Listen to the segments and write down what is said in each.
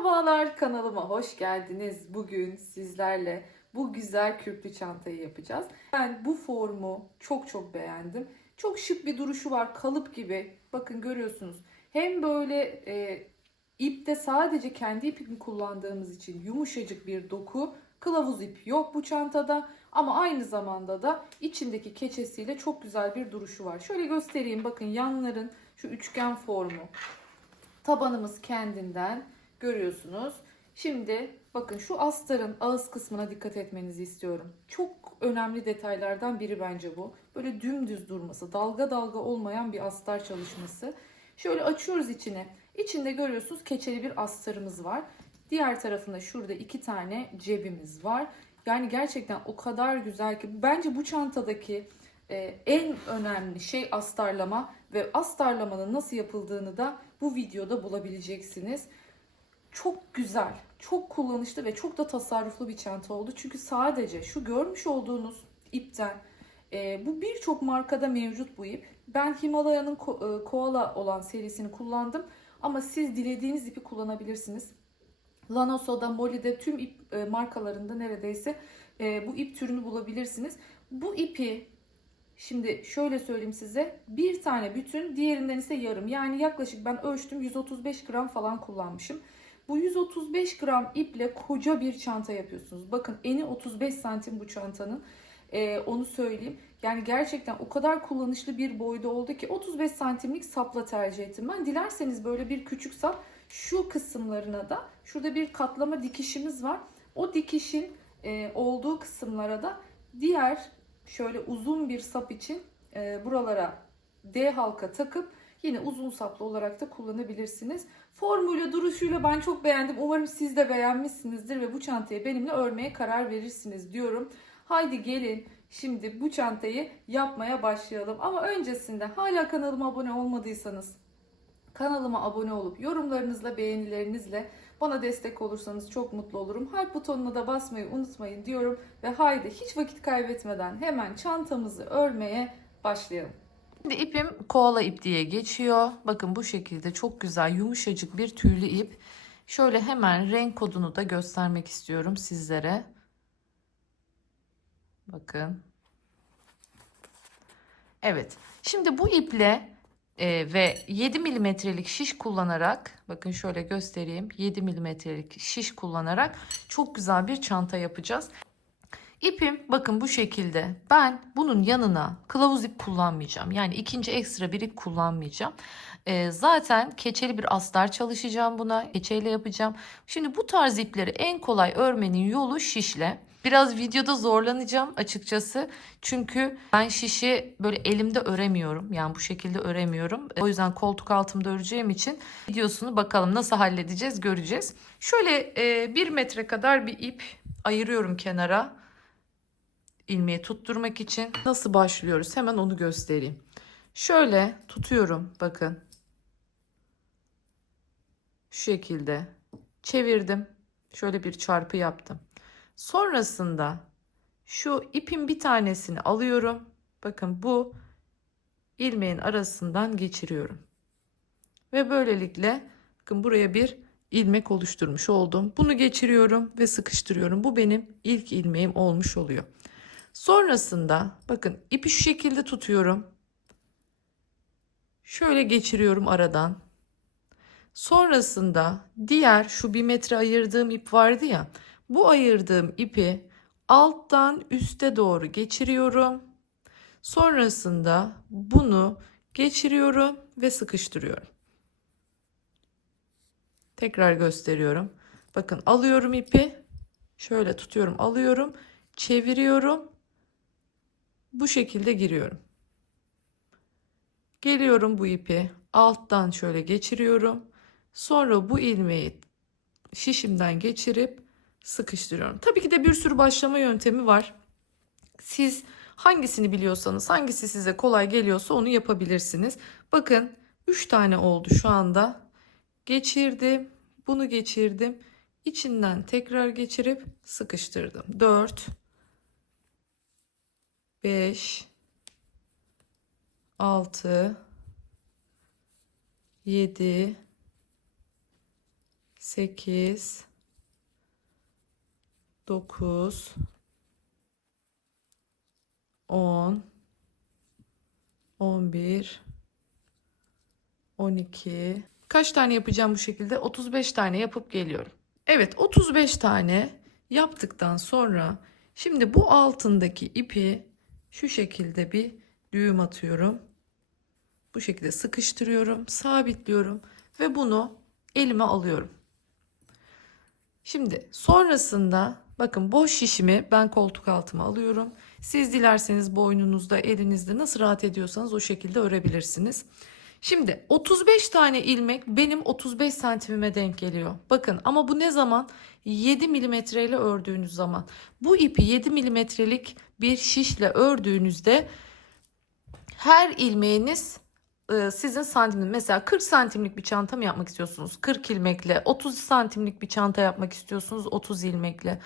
Merhabalar, kanalıma hoş geldiniz. Bugün sizlerle bu güzel kürklü çantayı yapacağız. Ben bu formu çok beğendim. Çok şık bir duruşu var, kalıp gibi. Bakın görüyorsunuz. Hem böyle ipte sadece kendi ipimi kullandığımız için yumuşacık bir doku. Kılavuz ip yok bu çantada ama aynı zamanda da içindeki keçesiyle çok güzel bir duruşu var. Şöyle göstereyim, bakın yanların şu üçgen formu. Tabanımız kendinden, görüyorsunuz. Şimdi bakın şu astarın ağız kısmına dikkat etmenizi istiyorum. Çok önemli detaylardan biri bence bu. Böyle dümdüz durması, dalga dalga olmayan bir astar çalışması. Şöyle açıyoruz içine. İçinde görüyorsunuz keçeli bir astarımız var. Diğer tarafında şurada 2 tane cebimiz var. Yani gerçekten o kadar güzel ki bence bu çantadaki en önemli şey astarlama ve astarlamanın nasıl yapıldığını da bu videoda bulabileceksiniz. Çok güzel, çok kullanışlı ve çok da tasarruflu bir çanta oldu. Çünkü sadece şu görmüş olduğunuz ipten, bu birçok markada mevcut bu ip. Ben Himalaya'nın Koala olan serisini kullandım. Ama siz dilediğiniz ipi kullanabilirsiniz. Lanoso'da, Molly'de tüm ip markalarında neredeyse bu ip türünü bulabilirsiniz. Bu ipi şimdi şöyle söyleyeyim size. Bir tane bütün, diğerinden ise yarım. Yani yaklaşık ben ölçtüm 135 gram falan kullanmışım. Bu 135 gram iple koca bir çanta yapıyorsunuz. Bakın eni 35 santim bu çantanın. Onu söyleyeyim. Yani gerçekten o kadar kullanışlı bir boyda oldu ki 35 santimlik sapla tercih ettim. Ben dilerseniz böyle bir küçük sap, şu kısımlarına da şurada bir katlama dikişimiz var. O dikişin olduğu kısımlara da diğer şöyle uzun bir sap için buralara D halka takıp yine uzun saplı olarak da kullanabilirsiniz. Formuyla, duruşuyla ben çok beğendim. Umarım siz de beğenmişsinizdir ve bu çantayı benimle örmeye karar verirsiniz diyorum. Haydi gelin şimdi bu çantayı yapmaya başlayalım. Ama öncesinde hala kanalıma abone olmadıysanız kanalıma abone olup yorumlarınızla, beğenilerinizle bana destek olursanız çok mutlu olurum. Hype butonuna da basmayı unutmayın diyorum ve haydi hiç vakit kaybetmeden hemen çantamızı örmeye başlayalım. Şimdi ipim koala ip diye geçiyor. Bakın bu şekilde çok güzel yumuşacık bir tüylü ip. Şöyle hemen renk kodunu da göstermek istiyorum sizlere. Bakın. Evet. Şimdi bu iple ve 7 milimetrelik şiş kullanarak, bakın şöyle göstereyim, 7 milimetrelik şiş kullanarak çok güzel bir çanta yapacağız. İpim bakın bu şekilde. Ben bunun yanına kılavuz ip kullanmayacağım. Yani ikinci ekstra bir ip kullanmayacağım. Zaten keçeli bir astar çalışacağım buna. Keçeyle yapacağım. Şimdi bu tarz ipleri en kolay örmenin yolu şişle. Biraz videoda zorlanacağım açıkçası. Çünkü ben şişi böyle elimde öremiyorum. Yani bu şekilde öremiyorum. O yüzden koltuk altımda öreceğim için videosunu bakalım nasıl halledeceğiz göreceğiz. Şöyle 1 metre kadar bir ip ayırıyorum kenara. İlmeği tutturmak için. Nasıl başlıyoruz? Hemen onu göstereyim. Şöyle tutuyorum. Bakın. Şu şekilde çevirdim. Şöyle bir çarpı yaptım. Sonrasında şu ipin bir tanesini alıyorum. Bakın bu ilmeğin arasından geçiriyorum. Ve böylelikle bakın buraya bir ilmek oluşturmuş oldum. Bunu geçiriyorum ve sıkıştırıyorum. Bu benim ilk ilmeğim olmuş oluyor. Sonrasında bakın ipi şu şekilde tutuyorum. Şöyle geçiriyorum aradan. Sonrasında diğer şu 1 metre ayırdığım ip vardı ya. Bu ayırdığım ipi alttan üste doğru geçiriyorum. Sonrasında bunu geçiriyorum ve sıkıştırıyorum. Tekrar gösteriyorum. Bakın alıyorum ipi. Şöyle tutuyorum, alıyorum, çeviriyorum. Bu şekilde giriyorum. Geliyorum bu ipi alttan şöyle geçiriyorum. Sonra bu ilmeği şişimden geçirip sıkıştırıyorum. Tabii ki de bir sürü başlama yöntemi var. Siz hangisini biliyorsanız, hangisi size kolay geliyorsa onu yapabilirsiniz. Bakın 3 tane oldu şu anda. Geçirdim, bunu geçirdim. İçinden tekrar geçirip sıkıştırdım. 4, 5, 6, 7, 8, 9, 10, 11, 12. Kaç tane yapacağım bu şekilde? 35 tane yapıp geliyorum. Evet, 35 tane yaptıktan sonra şimdi bu altındaki ipi şu şekilde bir düğüm atıyorum. Bu şekilde sıkıştırıyorum, sabitliyorum ve bunu elime alıyorum. Şimdi sonrasında bakın boş şişimi ben koltuk altıma alıyorum. Siz dilerseniz boynunuzda, elinizde nasıl rahat ediyorsanız o şekilde örebilirsiniz. Şimdi 35 tane ilmek benim 35 santimime denk geliyor. Bakın ama bu ne zaman? 7 milimetre ile ördüğünüz zaman. Bu ipi 7 milimetrelik bir şişle ördüğünüzde her ilmeğiniz sizin santiminiz. Mesela 40 santimlik bir çanta mı yapmak istiyorsunuz? 40 ilmekle. 30 santimlik bir çanta yapmak istiyorsunuz? 30 ilmekle.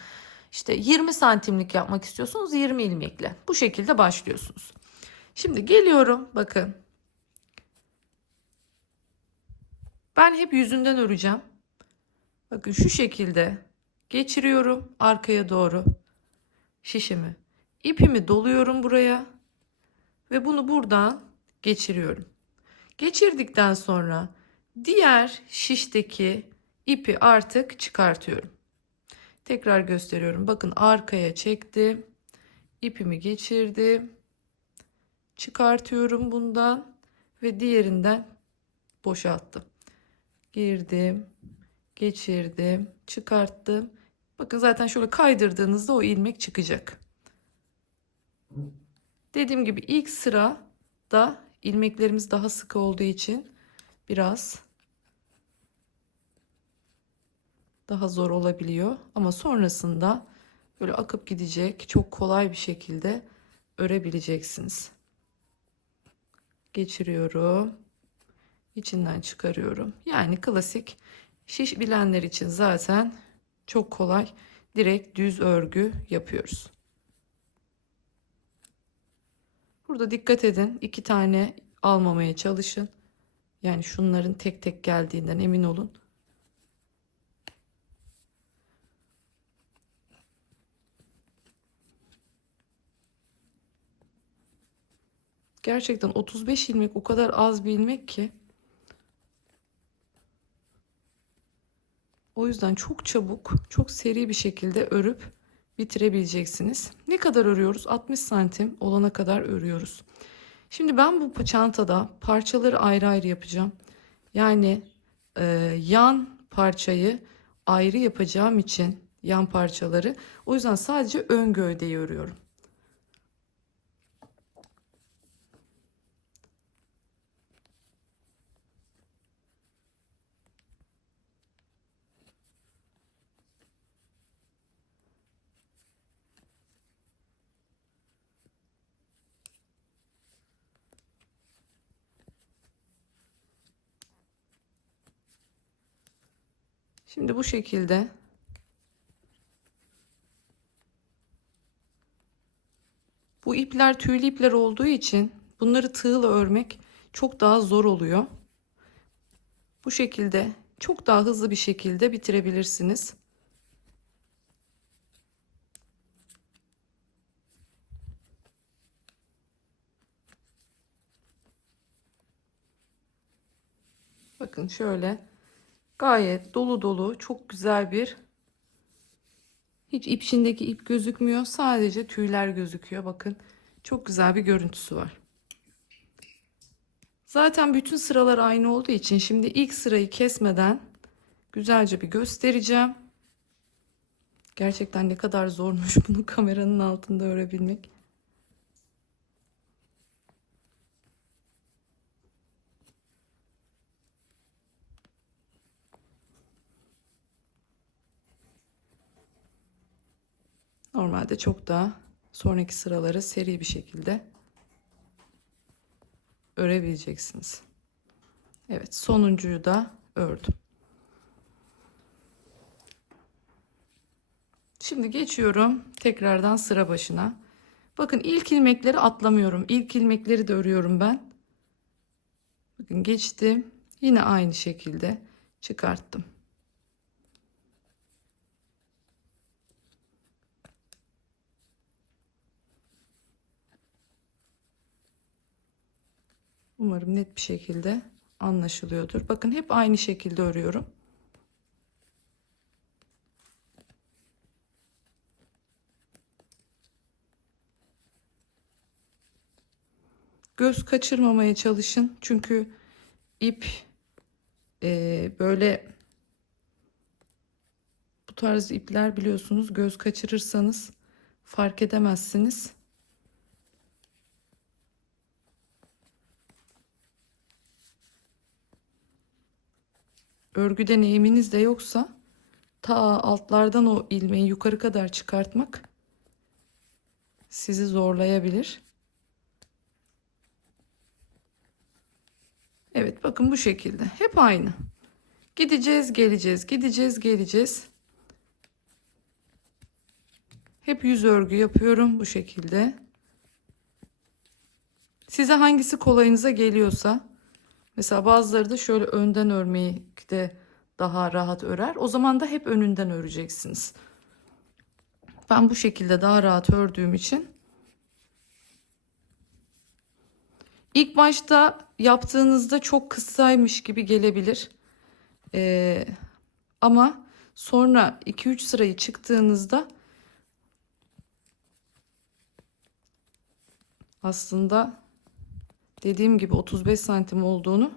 İşte 20 santimlik yapmak istiyorsunuz? 20 ilmekle. Bu şekilde başlıyorsunuz. Şimdi geliyorum. Bakın. Ben hep yüzünden öreceğim. Bakın şu şekilde geçiriyorum arkaya doğru şişimi. İpimi doluyorum buraya ve bunu buradan geçiriyorum. Geçirdikten sonra diğer şişteki ipi artık çıkartıyorum. Tekrar gösteriyorum. Bakın arkaya çektim. İpimi geçirdim. Çıkartıyorum bundan ve diğerinden boşalttım. Girdim, geçirdim, çıkarttım. Bakın zaten şöyle kaydırdığınızda o ilmek çıkacak. Dediğim gibi ilk sırada ilmeklerimiz daha sıkı olduğu için biraz daha zor olabiliyor. Ama sonrasında böyle akıp gidecek, çok kolay bir şekilde örebileceksiniz. Geçiriyorum. İçinden çıkarıyorum. Yani klasik şiş bilenler için zaten çok kolay. Direkt düz örgü yapıyoruz. Burada dikkat edin. 2 tane almamaya çalışın. Yani şunların tek tek geldiğinden emin olun. Gerçekten 35 ilmek o kadar az bir ilmek ki. O yüzden çok çabuk, çok seri bir şekilde örüp bitirebileceksiniz. Ne kadar örüyoruz? 60 santim olana kadar örüyoruz. Şimdi ben bu çantada parçaları ayrı ayrı yapacağım. Yani yan parçayı ayrı yapacağım için yan parçaları. O yüzden sadece ön gövdeyi örüyorum. Şimdi bu şekilde bu ipler tüylü ipler olduğu için bunları tığla örmek çok daha zor oluyor. Bu şekilde çok daha hızlı bir şekilde bitirebilirsiniz. Bakın şöyle gayet dolu dolu çok güzel bir, hiç içindeki ip gözükmüyor, sadece tüyler gözüküyor. Bakın çok güzel bir görüntüsü var. Zaten bütün sıralar aynı olduğu için şimdi ilk sırayı kesmeden güzelce bir göstereceğim. Gerçekten ne kadar zormuş bunu kameranın altında örebilmek. Normalde çok daha sonraki sıraları seri bir şekilde örebileceksiniz. Evet, sonuncuyu da ördüm. Şimdi geçiyorum tekrardan sıra başına. Bakın ilk ilmekleri atlamıyorum. İlk ilmekleri de örüyorum ben. Bakın geçtim. Yine aynı şekilde çıkarttım. Umarım net bir şekilde anlaşılıyordur. Bakın hep aynı şekilde örüyorum. Göz kaçırmamaya çalışın. Çünkü ip böyle bu tarz ipler biliyorsunuz, göz kaçırırsanız fark edemezsiniz. Örgü deneyiminiz de yoksa ta altlardan o ilmeği yukarı kadar çıkartmak sizi zorlayabilir. Evet, bakın bu şekilde. Hep aynı. Gideceğiz, geleceğiz, gideceğiz, geleceğiz. Hep yüz örgü yapıyorum bu şekilde. Size hangisi kolayınıza geliyorsa, mesela bazıları da şöyle önden örmeyi de daha rahat örer. O zaman da hep önünden öreceksiniz. Ben bu şekilde daha rahat ördüğüm için ilk başta yaptığınızda çok kısaymış gibi gelebilir. Ama sonra 2-3 sırayı çıktığınızda aslında dediğim gibi 35 santim olduğunu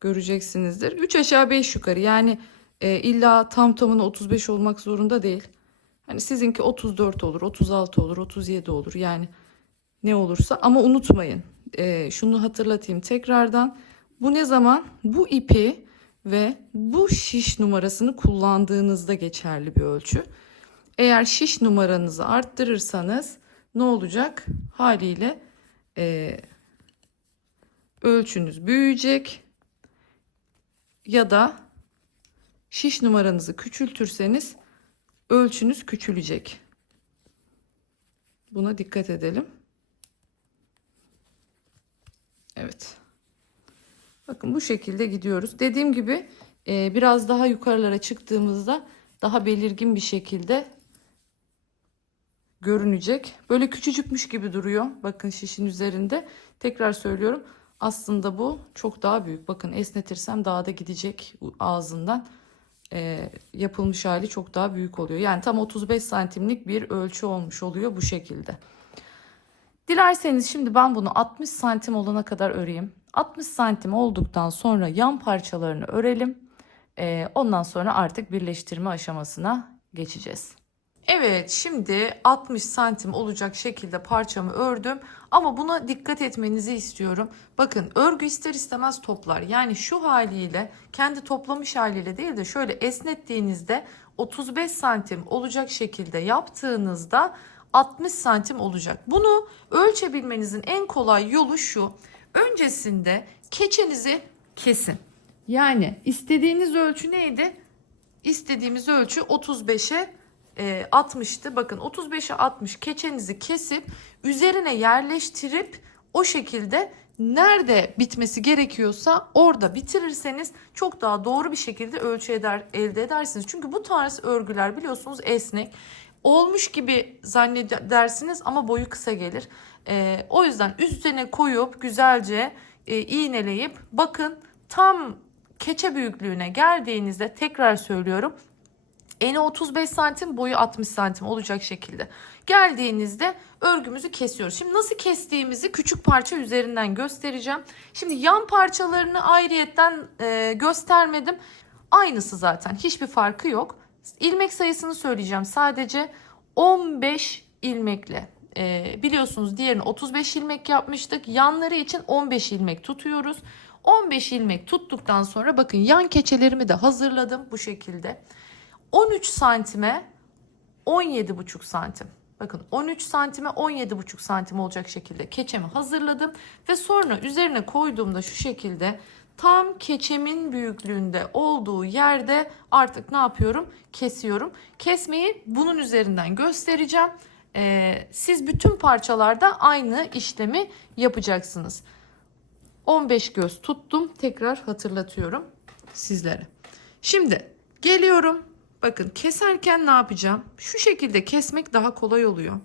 göreceksinizdir. 3 aşağı 5 yukarı, yani illa tam tamına 35 olmak zorunda değil. Hani sizinki 34 olur, 36 olur, 37 olur, yani ne olursa. Ama unutmayın, şunu hatırlatayım tekrardan. Bu ne zaman? Bu ipi ve bu şiş numarasını kullandığınızda geçerli bir ölçü. Eğer şiş numaranızı arttırırsanız ne olacak? Haliyle ölçünüz büyüyecek ya da şiş numaranızı küçültürseniz ölçünüz küçülecek. Buna dikkat edelim. Evet. Bakın bu şekilde gidiyoruz. Dediğim gibi biraz daha yukarılara çıktığımızda daha belirgin bir şekilde görünecek. Böyle küçücükmüş gibi duruyor. Bakın şişin üzerinde. Tekrar söylüyorum. Aslında bu çok daha büyük. Bakın esnetirsem daha da gidecek ağzından. Yapılmış hali çok daha büyük oluyor. Yani tam 35 santimlik bir ölçü olmuş oluyor bu şekilde. Dilerseniz şimdi ben bunu 60 santim olana kadar öreyim. 60 santim olduktan sonra yan parçalarını örelim. Ondan sonra artık birleştirme aşamasına geçeceğiz. Evet, şimdi 60 santim olacak şekilde parçamı ördüm. Ama buna dikkat etmenizi istiyorum. Bakın örgü ister istemez toplar. Yani şu haliyle, kendi toplamış haliyle değil de şöyle esnettiğinizde 35 santim olacak şekilde yaptığınızda 60 santim olacak. Bunu ölçebilmenizin en kolay yolu şu. Öncesinde keçenizi kesin. Yani istediğiniz ölçü neydi? İstediğimiz ölçü 35'e 60'tı. Bakın 35'e 60 keçenizi kesip üzerine yerleştirip o şekilde nerede bitmesi gerekiyorsa orada bitirirseniz çok daha doğru bir şekilde ölçü elde edersiniz. Çünkü bu tarz örgüler biliyorsunuz esnek. Olmuş gibi zannedersiniz ama boyu kısa gelir. O yüzden üstüne koyup güzelce iğneleyip bakın tam keçe büyüklüğüne geldiğinizde, tekrar söylüyorum, eni 35 santim, boyu 60 santim olacak şekilde geldiğinizde örgümüzü kesiyoruz. Şimdi nasıl kestiğimizi küçük parça üzerinden göstereceğim. Şimdi yan parçalarını ayrıyetten göstermedim. Aynısı zaten, hiçbir farkı yok. İlmek sayısını söyleyeceğim sadece. 15 ilmekle. Biliyorsunuz diğerini 35 ilmek yapmıştık. Yanları için 15 ilmek tutuyoruz. 15 ilmek tuttuktan sonra bakın yan keçelerimi de hazırladım bu şekilde. 13 santime 17,5 santim. Bakın 13 santime 17,5 santim olacak şekilde keçemi hazırladım. Ve sonra üzerine koyduğumda şu şekilde tam keçemin büyüklüğünde olduğu yerde artık ne yapıyorum? Kesiyorum. Kesmeyi bunun üzerinden göstereceğim. Siz bütün parçalarda aynı işlemi yapacaksınız. 15 göz tuttum. Tekrar hatırlatıyorum sizlere. Şimdi geliyorum. Bakın keserken ne yapacağım? Şu şekilde kesmek daha kolay oluyor.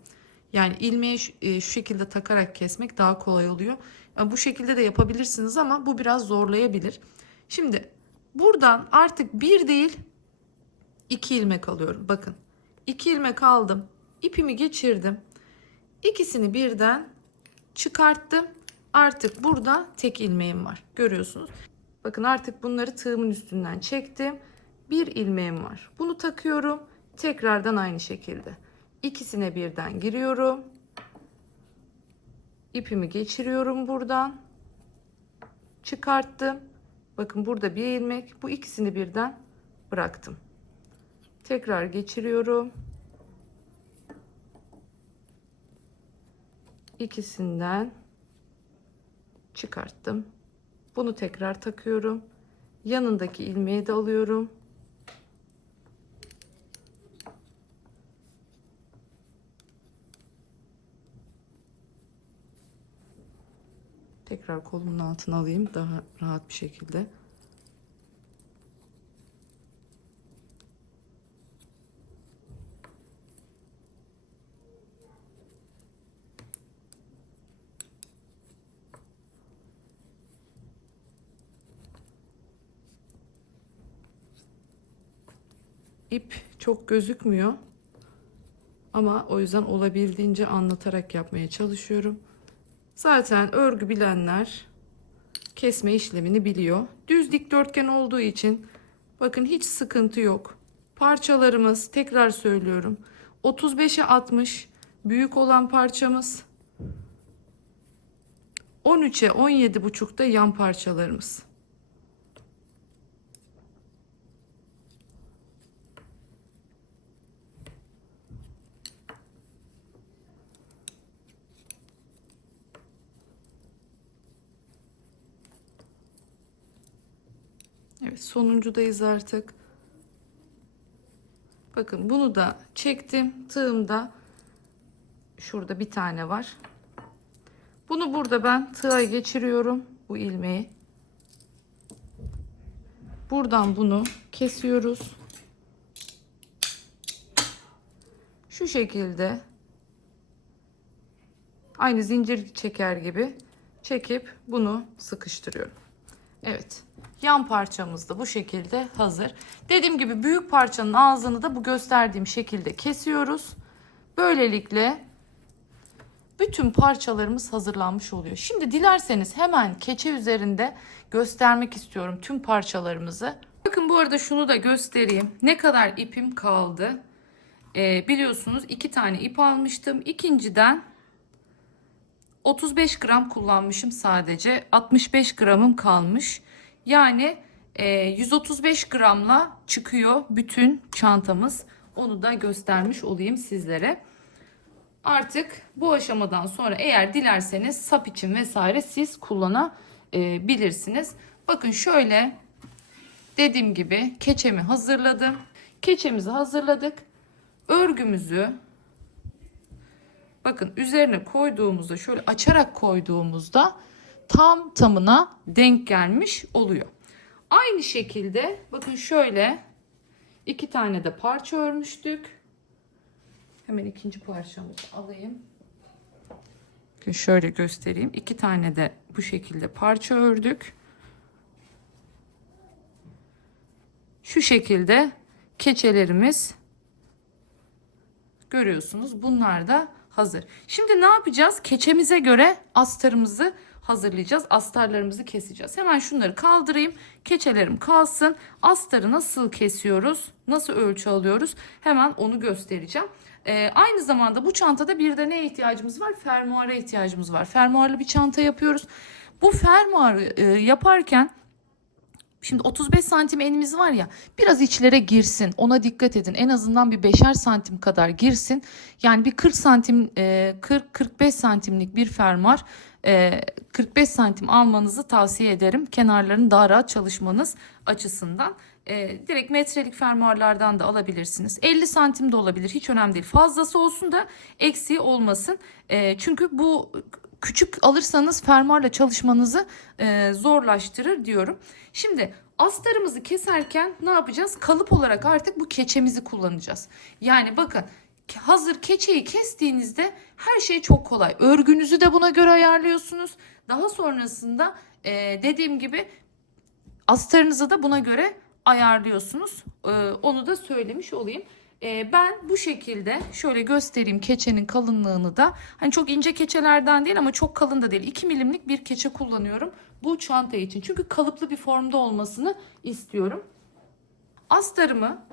Yani ilmeği şu şekilde takarak kesmek daha kolay oluyor. Bu şekilde de yapabilirsiniz ama bu biraz zorlayabilir. Şimdi buradan artık bir değil 2 ilmek alıyorum. Bakın 2 ilmek aldım. İpimi geçirdim. İkisini birden çıkarttım. Artık burada tek ilmeğim var. Görüyorsunuz. Bakın artık bunları tığımın üstünden çektim. Bir ilmeğim var. Bunu takıyorum. Tekrardan aynı şekilde. İkisine birden giriyorum. İpimi geçiriyorum buradan. Çıkarttım. Bakın burada bir ilmek. Bu ikisini birden bıraktım. Tekrar geçiriyorum. İkisinden çıkarttım. Bunu tekrar takıyorum. Yanındaki ilmeği de alıyorum. Tekrar kolumun altına alayım daha rahat bir şekilde. İp çok gözükmüyor. Ama o yüzden olabildiğince anlatarak yapmaya çalışıyorum. Zaten örgü bilenler kesme işlemini biliyor. Düz dikdörtgen olduğu için bakın hiç sıkıntı yok. Parçalarımız tekrar söylüyorum. 35'e 60 büyük olan parçamız. 13'e 17,5'da yan parçalarımız. Evet, sonuncudayız artık. Bakın bunu da çektim. Tığımda şurada bir tane var. Bunu burada ben tığa geçiriyorum. Bu ilmeği. Buradan bunu kesiyoruz. Şu şekilde aynı zincir çeker gibi çekip bunu sıkıştırıyorum. Evet. Yan parçamız da bu şekilde hazır. Dediğim gibi büyük parçanın ağzını da bu gösterdiğim şekilde kesiyoruz. Böylelikle bütün parçalarımız hazırlanmış oluyor. Şimdi dilerseniz hemen keçe üzerinde göstermek istiyorum tüm parçalarımızı. Bakın bu arada şunu da göstereyim. Ne kadar ipim kaldı. Biliyorsunuz 2 tane ip almıştım. İkinciden 35 gram kullanmışım sadece. 65 gramım kalmış. Yani 135 gramla çıkıyor bütün çantamız. Onu da göstermiş olayım sizlere. Artık bu aşamadan sonra eğer dilerseniz sap için vesaire siz kullanabilirsiniz. Bakın şöyle dediğim gibi keçemi hazırladım. Keçemizi hazırladık. Örgümüzü bakın üzerine koyduğumuzda şöyle açarak koyduğumuzda tam tamına denk gelmiş oluyor. Aynı şekilde bakın şöyle 2 tane de parça örmüştük. Hemen ikinci parçamızı alayım. Bakın şöyle göstereyim. 2 tane de bu şekilde parça ördük. Şu şekilde keçelerimiz görüyorsunuz. Bunlar da hazır. Şimdi ne yapacağız? Keçemize göre astarımızı hazırlayacağız. Astarlarımızı keseceğiz. Hemen şunları kaldırayım. Keçelerim kalsın. Astarı nasıl kesiyoruz? Nasıl ölçü alıyoruz? Hemen onu göstereceğim. Aynı zamanda bu çantada bir de neye ihtiyacımız var? Fermuara ihtiyacımız var. Fermuarlı bir çanta yapıyoruz. Bu fermuarı yaparken şimdi 35 santim enimiz var ya, biraz içlere girsin, ona dikkat edin. En azından bir 5'er santim kadar girsin. Yani bir 40 santim 40-45 santimlik bir fermuar 45 santim almanızı tavsiye ederim. Kenarların daha rahat çalışmanız açısından. Direkt metrelik fermuarlardan da alabilirsiniz. 50 santim de olabilir, hiç önemli değil. Fazlası olsun da eksiği olmasın. Çünkü bu küçük alırsanız fermuarla çalışmanızı zorlaştırır diyorum. Şimdi astarımızı keserken ne yapacağız? Kalıp olarak artık bu keçemizi kullanacağız. Yani bakın hazır keçeyi kestiğinizde her şey çok kolay. Örgünüzü de buna göre ayarlıyorsunuz. Daha sonrasında dediğim gibi astarınızı da buna göre ayarlıyorsunuz. Onu da söylemiş olayım. Ben bu şekilde şöyle göstereyim keçenin kalınlığını da. Hani çok ince keçelerden değil ama çok kalın da değil. 2 milimlik bir keçe kullanıyorum bu çanta için. Çünkü kalıplı bir formda olmasını istiyorum. Astarımı,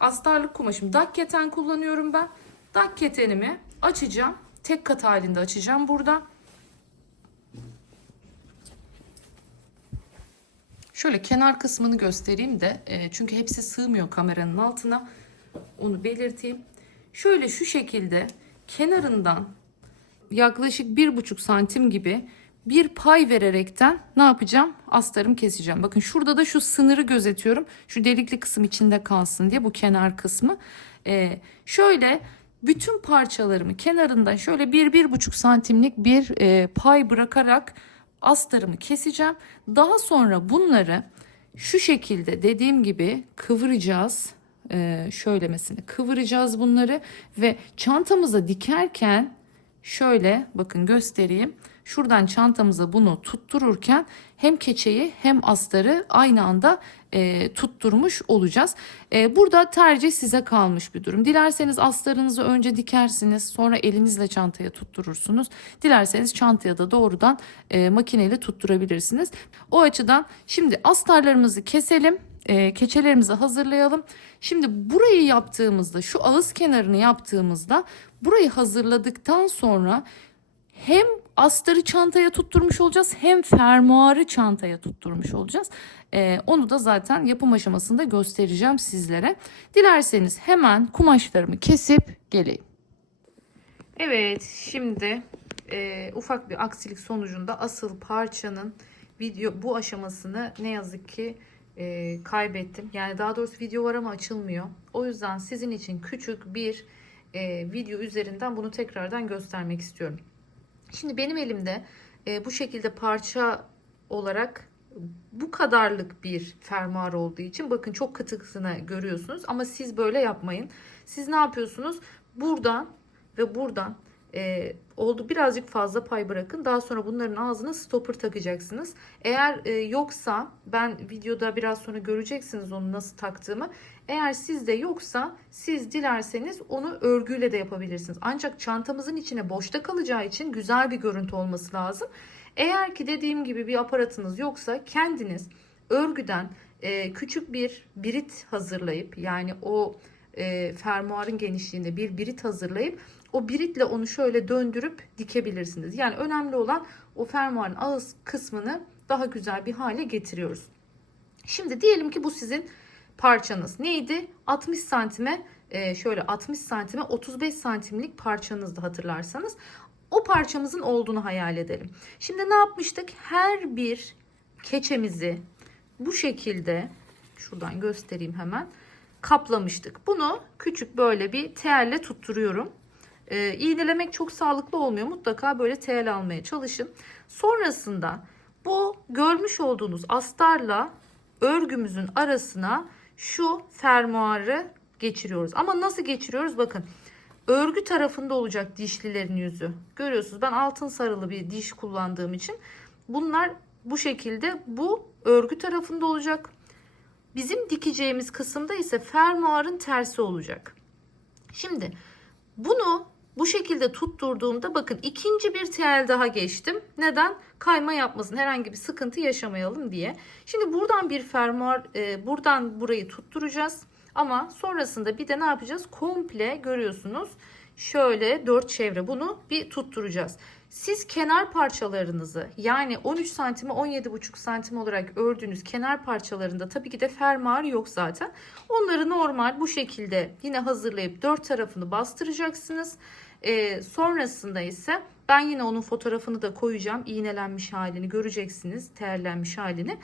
astarlık kumaşım dakketen kullanıyorum ben. Dakketenimi açacağım. Tek kat halinde açacağım burada. Şöyle kenar kısmını göstereyim de çünkü hepsi sığmıyor kameranın altına. Onu belirteyim. Şöyle şu şekilde kenarından yaklaşık 1,5 santim gibi bir pay vererekten ne yapacağım? Astarımı keseceğim. Bakın şurada da şu sınırı gözetiyorum. Şu delikli kısım içinde kalsın diye bu kenar kısmı. Şöyle bütün parçalarımı kenarından şöyle 1-1,5 santimlik bir pay bırakarak astarımı keseceğim. Daha sonra bunları şu şekilde dediğim gibi kıvıracağız. Şöylemesine kıvıracağız bunları ve çantamıza dikerken şöyle bakın göstereyim. Şuradan çantamıza bunu tuttururken hem keçeyi hem astarı aynı anda tutturmuş olacağız. Burada tercih size kalmış bir durum. Dilerseniz astarınızı önce dikersiniz, sonra elinizle çantaya tutturursunuz. Dilerseniz çantaya da doğrudan makineyle tutturabilirsiniz. O açıdan şimdi astarlarımızı keselim. Keçelerimizi hazırlayalım. Şimdi burayı yaptığımızda, şu ağız kenarını yaptığımızda, burayı hazırladıktan sonra hem astarı çantaya tutturmuş olacağız hem fermuarı çantaya tutturmuş olacağız. Onu da zaten yapım aşamasında göstereceğim sizlere. Dilerseniz hemen kumaşlarımı kesip geleyim. Evet, şimdi ufak bir aksilik sonucunda asıl parçanın bu aşamasını ne yazık ki kaybettim. Yani daha doğrusu video var ama açılmıyor. O yüzden sizin için küçük bir video üzerinden bunu tekrardan göstermek istiyorum. Şimdi benim elimde bu şekilde parça olarak bu kadarlık bir fermuar olduğu için bakın çok kıtısını görüyorsunuz ama siz böyle yapmayın. Siz ne yapıyorsunuz? Buradan ve buradan oldu birazcık fazla pay bırakın. Daha sonra bunların ağzına stopper takacaksınız. Eğer yoksa ben videoda biraz sonra göreceksiniz onu nasıl taktığımı. Eğer sizde yoksa siz dilerseniz onu örgüyle de yapabilirsiniz. Ancak çantamızın içine boşta kalacağı için güzel bir görüntü olması lazım. Eğer ki dediğim gibi bir aparatınız yoksa kendiniz örgüden küçük bir birit hazırlayıp yani o fermuarın genişliğinde bir birit hazırlayıp o biritle onu şöyle döndürüp dikebilirsiniz. Yani önemli olan o fermuarın ağız kısmını daha güzel bir hale getiriyoruz. Şimdi diyelim ki bu sizin parçanız neydi? 60 santime şöyle 60 santime 35 santimlik parçanızdı hatırlarsanız. O parçamızın olduğunu hayal edelim. Şimdi ne yapmıştık? Her bir keçemizi bu şekilde şuradan göstereyim hemen kaplamıştık. Bunu küçük böyle bir telle tutturuyorum. İğnelemek çok sağlıklı olmuyor. Mutlaka böyle tel almaya çalışın. Sonrasında bu görmüş olduğunuz astarla örgümüzün arasına şu fermuarı geçiriyoruz. Ama nasıl geçiriyoruz? Bakın. Örgü tarafında olacak dişlilerin yüzü. Görüyorsunuz ben altın sarılı bir diş kullandığım için bunlar bu şekilde bu örgü tarafında olacak. Bizim dikeceğimiz kısımda ise fermuarın tersi olacak. Şimdi bunu bu şekilde tutturduğumda bakın ikinci bir tel daha geçtim. Neden? Kayma yapmasın, herhangi bir sıkıntı yaşamayalım diye. Şimdi buradan bir fermuar, buradan burayı tutturacağız. Ama sonrasında bir de ne yapacağız? Komple görüyorsunuz. Şöyle 4 çevre bunu bir tutturacağız. Siz kenar parçalarınızı yani 13 santime 17,5 santim olarak ördüğünüz kenar parçalarında tabii ki de fermuar yok zaten. Onları normal bu şekilde yine hazırlayıp 4 tarafını bastıracaksınız. Sonrasında ise ben yine onun fotoğrafını da koyacağım. İğnelenmiş halini göreceksiniz. Terlenmiş halini.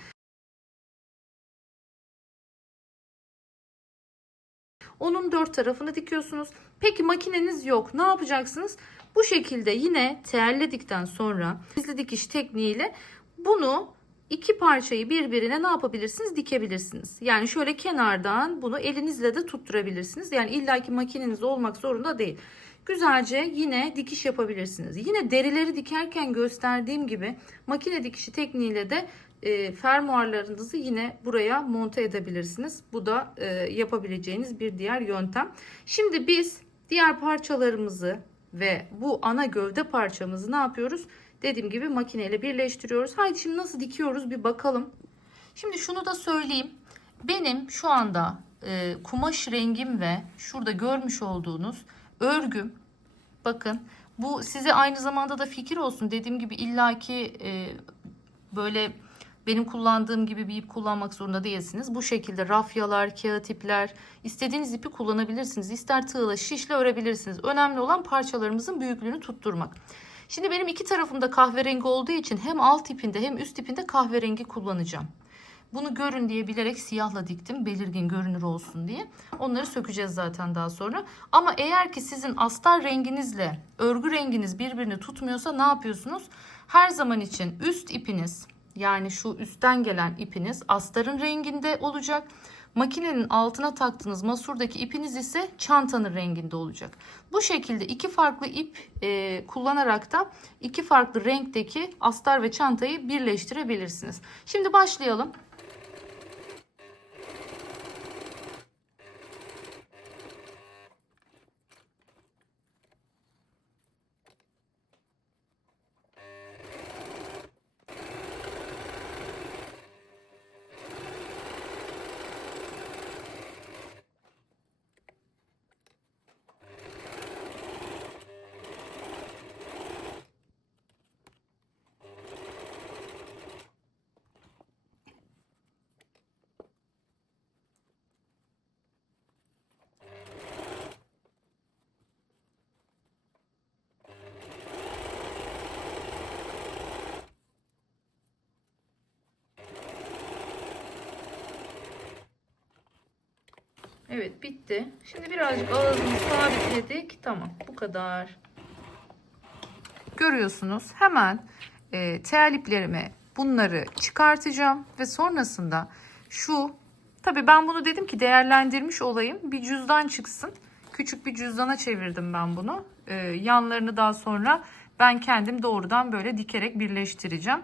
Onun 4 tarafını dikiyorsunuz. Peki makineniz yok. Ne yapacaksınız? Bu şekilde yine terledikten sonra gizli dikiş tekniğiyle bunu iki parçayı birbirine ne yapabilirsiniz? Dikebilirsiniz. Yani şöyle kenardan bunu elinizle de tutturabilirsiniz. Yani illaki makineniz olmak zorunda değil. Güzelce yine dikiş yapabilirsiniz. Yine derileri dikerken gösterdiğim gibi makine dikişi tekniğiyle de fermuarlarınızı yine buraya monte edebilirsiniz. Bu da yapabileceğiniz bir diğer yöntem. Şimdi biz diğer parçalarımızı ve bu ana gövde parçamızı ne yapıyoruz? Dediğim gibi makineyle birleştiriyoruz. Haydi şimdi nasıl dikiyoruz bir bakalım. Şimdi şunu da söyleyeyim. Benim şu anda kumaş rengim ve şurada görmüş olduğunuz örgüm, bakın bu size aynı zamanda da fikir olsun. Dediğim gibi illaki böyle benim kullandığım gibi bir ip kullanmak zorunda değilsiniz. Bu şekilde rafyalar, kağıt ipler, istediğiniz ipi kullanabilirsiniz. İster tığla, şişle örebilirsiniz. Önemli olan parçalarımızın büyüklüğünü tutturmak. Şimdi benim iki tarafımda kahverengi olduğu için hem alt ipinde hem üst ipinde kahverengi kullanacağım. Bunu görün diye bilerek siyahla diktim. Belirgin görünür olsun diye. Onları sökeceğiz zaten daha sonra. Ama eğer ki sizin astar renginizle örgü renginiz birbirini tutmuyorsa ne yapıyorsunuz? Her zaman için üst ipiniz, yani şu üstten gelen ipiniz astarın renginde olacak. Makinenin altına taktığınız masurdaki ipiniz ise çantanın renginde olacak. Bu şekilde iki farklı ip kullanarak da iki farklı renkteki astar ve çantayı birleştirebilirsiniz. Şimdi başlayalım. Evet, bitti. Şimdi birazcık ağzını sabitledik. Tamam, bu kadar. Görüyorsunuz hemen tel iplerime bunları çıkartacağım ve sonrasında şu, tabii ben bunu dedim ki değerlendirmiş olayım, bir cüzdan çıksın. Küçük bir cüzdana çevirdim ben bunu. Yanlarını daha sonra ben kendim doğrudan böyle dikerek birleştireceğim.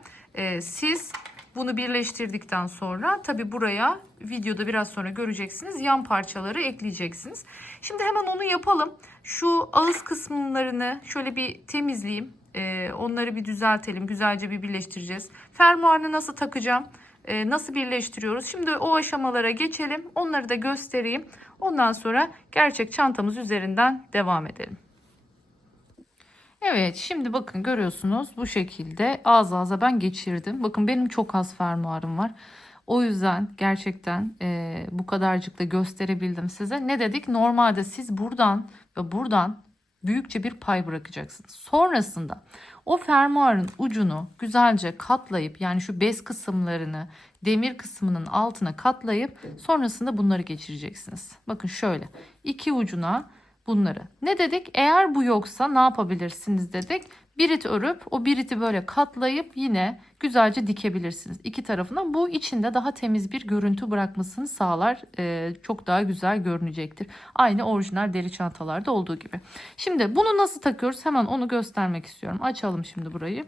Siz bunu birleştirdikten sonra tabii buraya videoda biraz sonra göreceksiniz, yan parçaları ekleyeceksiniz. Şimdi hemen onu yapalım. Şu ağız kısımlarını şöyle bir temizleyeyim. Onları bir düzeltelim. Güzelce bir birleştireceğiz. Fermuarını nasıl takacağım? Nasıl birleştiriyoruz? Şimdi o aşamalara geçelim. Onları da göstereyim. Ondan sonra gerçek çantamız üzerinden devam edelim. Evet, şimdi bakın görüyorsunuz bu şekilde ağız ağza ben geçirdim. Bakın benim çok az fermuarım var. O yüzden gerçekten bu kadarcık da gösterebildim size. Ne dedik? Normalde siz buradan ve buradan büyükçe bir pay bırakacaksınız. Sonrasında o fermuarın ucunu güzelce katlayıp, yani şu bez kısımlarını demir kısmının altına katlayıp sonrasında bunları geçireceksiniz. Bakın şöyle iki ucuna bunları. Ne dedik? Eğer bu yoksa ne yapabilirsiniz dedik. Birit örüp o biriti böyle katlayıp yine güzelce dikebilirsiniz. İki tarafından bu içinde daha temiz bir görüntü bırakmasını sağlar. Çok daha güzel görünecektir. Aynı orijinal deri çantalarda olduğu gibi. Şimdi bunu nasıl takıyoruz? Hemen onu göstermek istiyorum. Açalım şimdi burayı.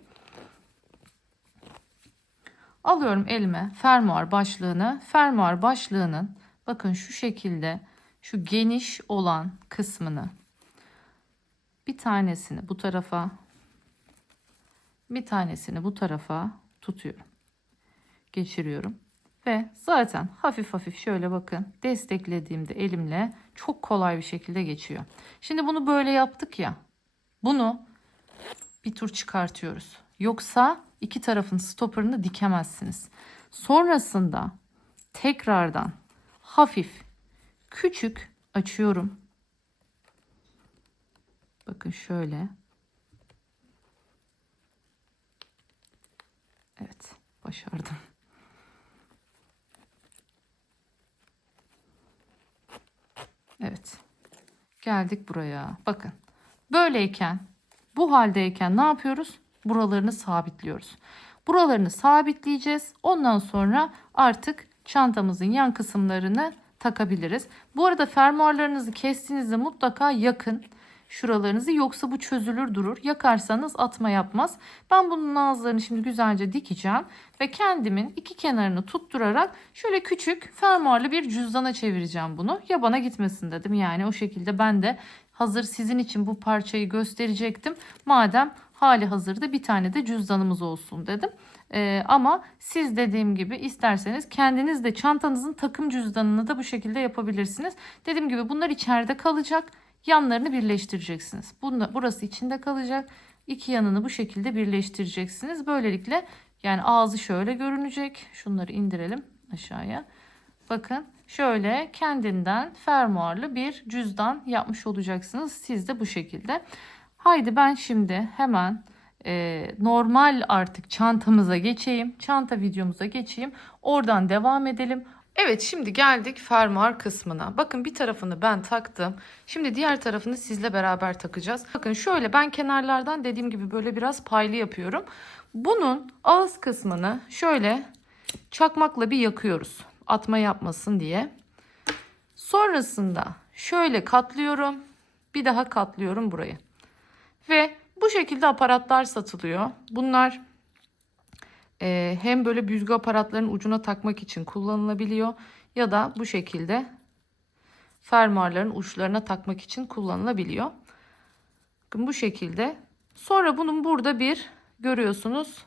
Alıyorum elime fermuar başlığını. Fermuar başlığının bakın şu şekilde şu geniş olan kısmını, bir tanesini bu tarafa, bir tanesini bu tarafa tutuyorum. Geçiriyorum. Ve zaten hafif hafif şöyle bakın desteklediğimde elimle çok kolay bir şekilde geçiyor. Şimdi bunu böyle yaptık ya. Bunu bir tur çıkartıyoruz. Yoksa iki tarafın stopperını dikemezsiniz. Sonrasında tekrardan hafif küçük açıyorum. Bakın şöyle. Evet, başardım. Evet. Geldik buraya. Bakın. Böyleyken, bu haldeyken ne yapıyoruz? Buralarını sabitliyoruz. Buralarını sabitleyeceğiz. Ondan sonra artık çantamızın yan kısımlarını takabiliriz. Bu arada fermuarlarınızı kestiğinizde mutlaka yakın şuralarınızı, yoksa bu çözülür durur. Yakarsanız atma yapmaz. Ben bunun ağızlarını şimdi güzelce dikeceğim ve kendimin iki kenarını tutturarak şöyle küçük fermuarlı bir cüzdana çevireceğim bunu. Yabana gitmesin dedim. Yani o şekilde ben de hazır sizin için bu parçayı gösterecektim. Madem hali hazırda bir tane de cüzdanımız olsun dedim. Ama siz dediğim gibi isterseniz kendiniz de çantanızın takım cüzdanını da bu şekilde yapabilirsiniz. Dediğim gibi bunlar içeride kalacak. Yanlarını birleştireceksiniz. Burası içinde kalacak. İki yanını bu şekilde birleştireceksiniz. Böylelikle yani ağzı şöyle görünecek. Şunları indirelim aşağıya. Bakın şöyle kendinden fermuarlı bir cüzdan yapmış olacaksınız. Siz de bu şekilde. Haydi ben şimdi hemen normal artık çantamıza geçeyim. Çanta videomuza geçeyim. Oradan devam edelim. Evet, şimdi geldik fermuar kısmına. Bakın bir tarafını ben taktım. Şimdi diğer tarafını sizle beraber takacağız. Bakın şöyle ben kenarlardan dediğim gibi böyle biraz paylı yapıyorum. Bunun ağız kısmını şöyle çakmakla bir yakıyoruz. Atma yapmasın diye. Sonrasında şöyle katlıyorum. Bir daha katlıyorum burayı. Ve bu şekilde aparatlar satılıyor. Bunlar hem böyle büzgü aparatlarının ucuna takmak için kullanılabiliyor ya da bu şekilde fermuarların uçlarına takmak için kullanılabiliyor. Bakın bu şekilde. Sonra bunun burada bir görüyorsunuz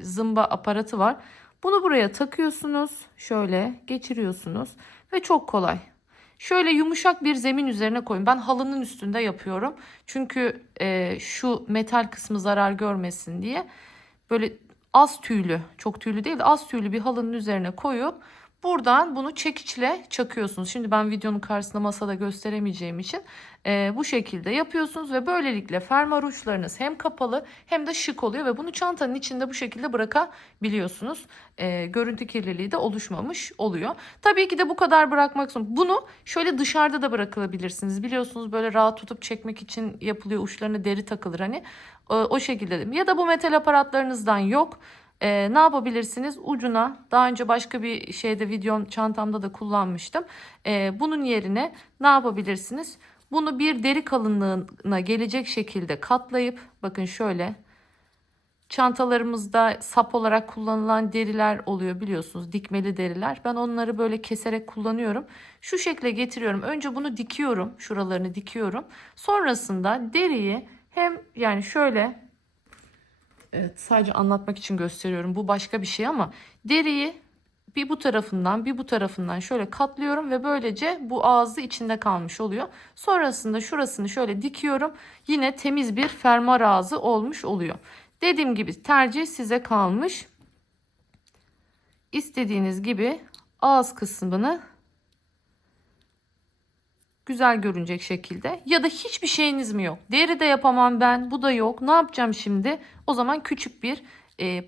zımba aparatı var. Bunu buraya takıyorsunuz. Şöyle geçiriyorsunuz ve çok kolay. Şöyle yumuşak bir zemin üzerine koyun. Ben halının üstünde yapıyorum. Çünkü şu metal kısmı zarar görmesin diye böyle az tüylü, çok tüylü değil, az tüylü bir halının üzerine koyup buradan bunu çekiçle çakıyorsunuz. Şimdi ben videonun karşısında masada gösteremeyeceğim için bu şekilde yapıyorsunuz ve böylelikle fermuar uçlarınız hem kapalı hem de şık oluyor ve bunu çantanın içinde bu şekilde bırakabiliyorsunuz. Görüntü kirliliği de oluşmamış oluyor. Tabii ki de bu kadar bırakmak zorunda. Bunu şöyle dışarıda da bırakabilirsiniz. Biliyorsunuz böyle rahat tutup çekmek için yapılıyor. Uçlarına deri takılır hani. O şekilde de. Ya da bu metal aparatlarınızdan yok. Ne yapabilirsiniz? Ucuna daha önce başka bir şeyde videom çantamda da kullanmıştım. Bunun yerine ne yapabilirsiniz? Bunu bir deri kalınlığına gelecek şekilde katlayıp bakın şöyle çantalarımızda sap olarak kullanılan deriler oluyor biliyorsunuz, dikmeli deriler. Ben onları böyle keserek kullanıyorum. Şu şekle getiriyorum. Önce bunu dikiyorum. Şuralarını dikiyorum. Sonrasında deriyi hem yani şöyle evet, sadece anlatmak için gösteriyorum. Bu başka bir şey ama deriyi bir bu tarafından bir bu tarafından şöyle katlıyorum ve böylece bu ağzı içinde kalmış oluyor. Sonrasında şurasını şöyle dikiyorum. Yine temiz bir fermuar ağzı olmuş oluyor. Dediğim gibi tercih size kalmış. İstediğiniz gibi ağız kısmını güzel görünecek şekilde ya da hiçbir şeyiniz mi yok? Deri de yapamam ben, bu da yok. Ne yapacağım şimdi? O zaman küçük bir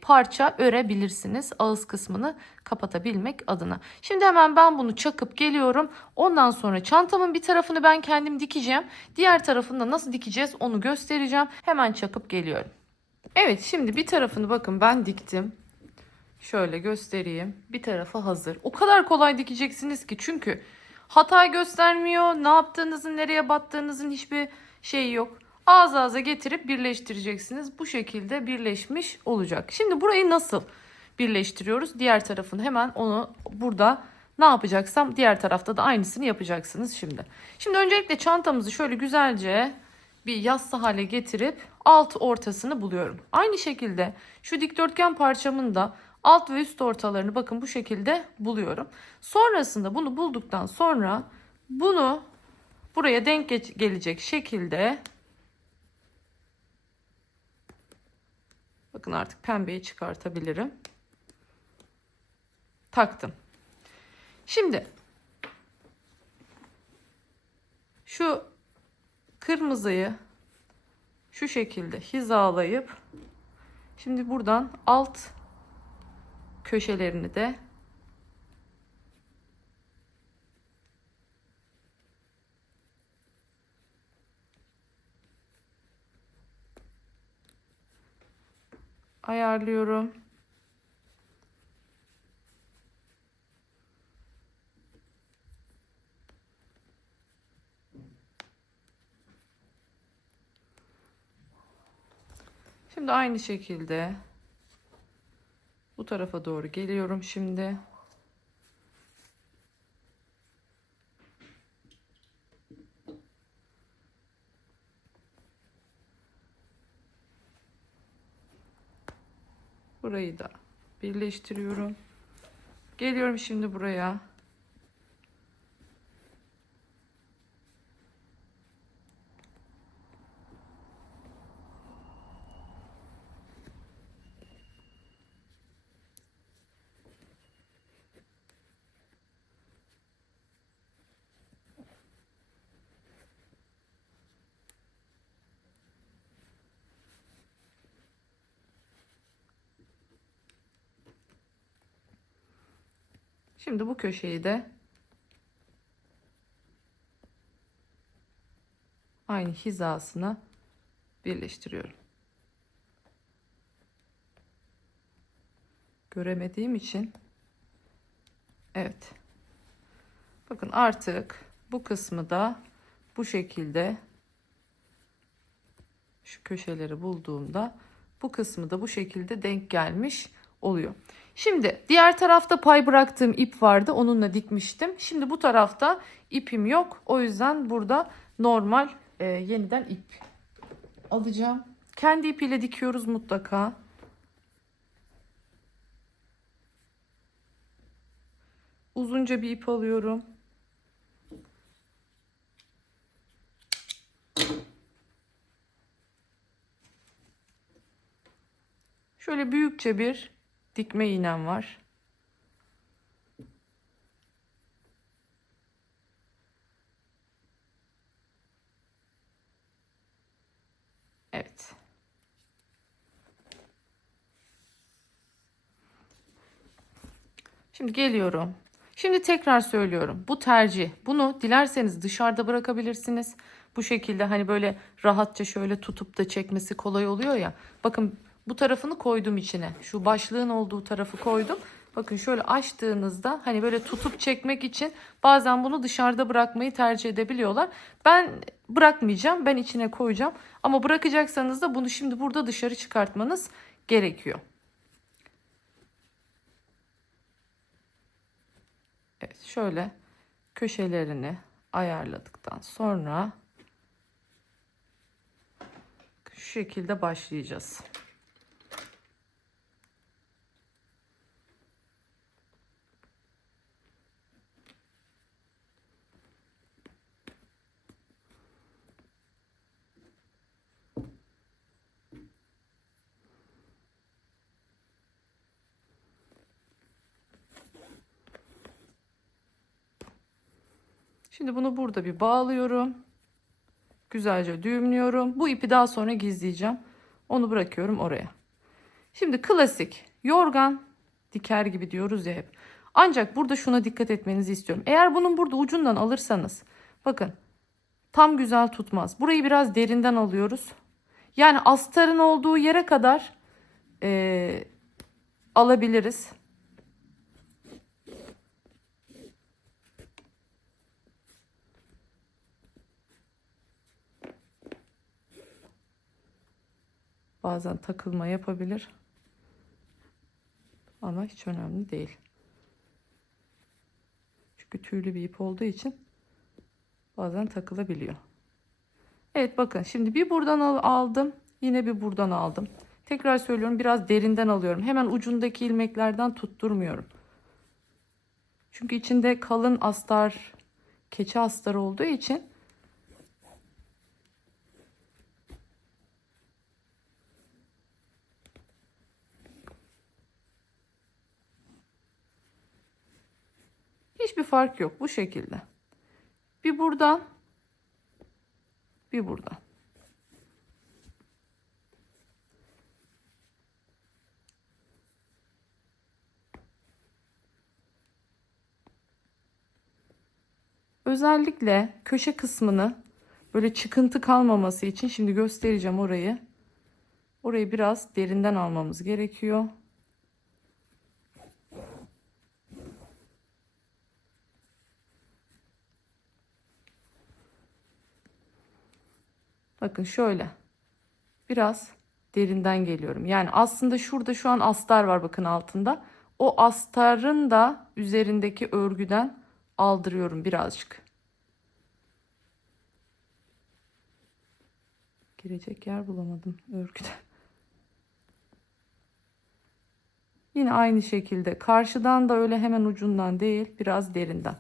parça örebilirsiniz ağız kısmını kapatabilmek adına. Şimdi hemen ben bunu çakıp geliyorum. Ondan sonra çantamın bir tarafını ben kendim dikeceğim. Diğer tarafını da nasıl dikeceğiz onu göstereceğim. Hemen çakıp geliyorum. Evet, şimdi bir tarafını bakın ben diktim. Şöyle göstereyim. Bir tarafı hazır. O kadar kolay dikeceksiniz ki çünkü hata göstermiyor. Ne yaptığınızın, nereye battığınızın hiçbir şeyi yok. Ağız ağza getirip birleştireceksiniz. Bu şekilde birleşmiş olacak. Şimdi burayı nasıl birleştiriyoruz? Diğer tarafını hemen onu burada ne yapacaksam diğer tarafta da aynısını yapacaksınız şimdi. Şimdi öncelikle çantamızı şöyle güzelce bir yassı hale getirip alt ortasını buluyorum. Aynı şekilde şu dikdörtgen parçamın da alt ve üst ortalarını bakın bu şekilde buluyorum. Sonrasında bunu bulduktan sonra bunu buraya denk gelecek şekilde bakın artık pembeyi çıkartabilirim. Taktım. Şimdi şu kırmızıyı şu şekilde hizalayıp şimdi buradan alt köşelerini de ayarlıyorum. Şimdi aynı şekilde bu tarafa doğru geliyorum şimdi. Burayı da birleştiriyorum. Geliyorum şimdi buraya. Şimdi bu köşeyi de aynı hizasına birleştiriyorum. Göremediğim için. Evet. Bakın artık bu kısmı da bu şekilde, şu köşeleri bulduğumda bu kısmı da bu şekilde denk gelmiş oluyor. Şimdi diğer tarafta pay bıraktığım ip vardı. Onunla dikmiştim. Şimdi bu tarafta ipim yok. O yüzden burada normal yeniden ip alacağım. Kendi ipiyle dikiyoruz mutlaka. Uzunca bir ip alıyorum. Şöyle büyükçe bir dikme iğnem var. Evet. Şimdi geliyorum. Şimdi tekrar söylüyorum. Bu tercih. Bunu dilerseniz dışarıda bırakabilirsiniz. Bu şekilde hani böyle rahatça şöyle tutup da çekmesi kolay oluyor ya. Bakın bu tarafını koydum içine. Şu başlığın olduğu tarafı koydum. Bakın şöyle açtığınızda hani böyle tutup çekmek için bazen bunu dışarıda bırakmayı tercih edebiliyorlar. Ben bırakmayacağım. Ben içine koyacağım. Ama bırakacaksanız da bunu şimdi burada dışarı çıkartmanız gerekiyor. Evet, şöyle köşelerini ayarladıktan sonra şu şekilde başlayacağız. Şimdi bunu burada bir bağlıyorum. Güzelce düğümlüyorum. Bu ipi daha sonra gizleyeceğim. Onu bırakıyorum oraya. Şimdi klasik yorgan diker gibi diyoruz ya hep. Ancak burada şuna dikkat etmenizi istiyorum. Eğer bunun burada ucundan alırsanız bakın tam güzel tutmaz. Burayı biraz derinden alıyoruz. Yani astarın olduğu yere kadar alabiliriz. Bazen takılma yapabilir. Ama hiç önemli değil. Çünkü tüylü bir ip olduğu için bazen takılabiliyor. Evet bakın şimdi bir buradan aldım. Yine bir buradan aldım. Tekrar söylüyorum biraz derinden alıyorum. Hemen ucundaki ilmeklerden tutturmuyorum. Çünkü içinde kalın astar, keçe astar olduğu için hiçbir fark yok bu şekilde. Bir buradan, bir buradan. Özellikle köşe kısmını böyle çıkıntı kalmaması için şimdi göstereceğim orayı. Orayı biraz derinden almamız gerekiyor. Bakın şöyle. Biraz derinden geliyorum. Yani aslında şurada şu an astar var bakın altında. O astarın da üzerindeki örgüden aldırıyorum birazcık. Girecek yer bulamadım örgüden. Yine aynı şekilde karşıdan da öyle hemen ucundan değil, biraz derinden.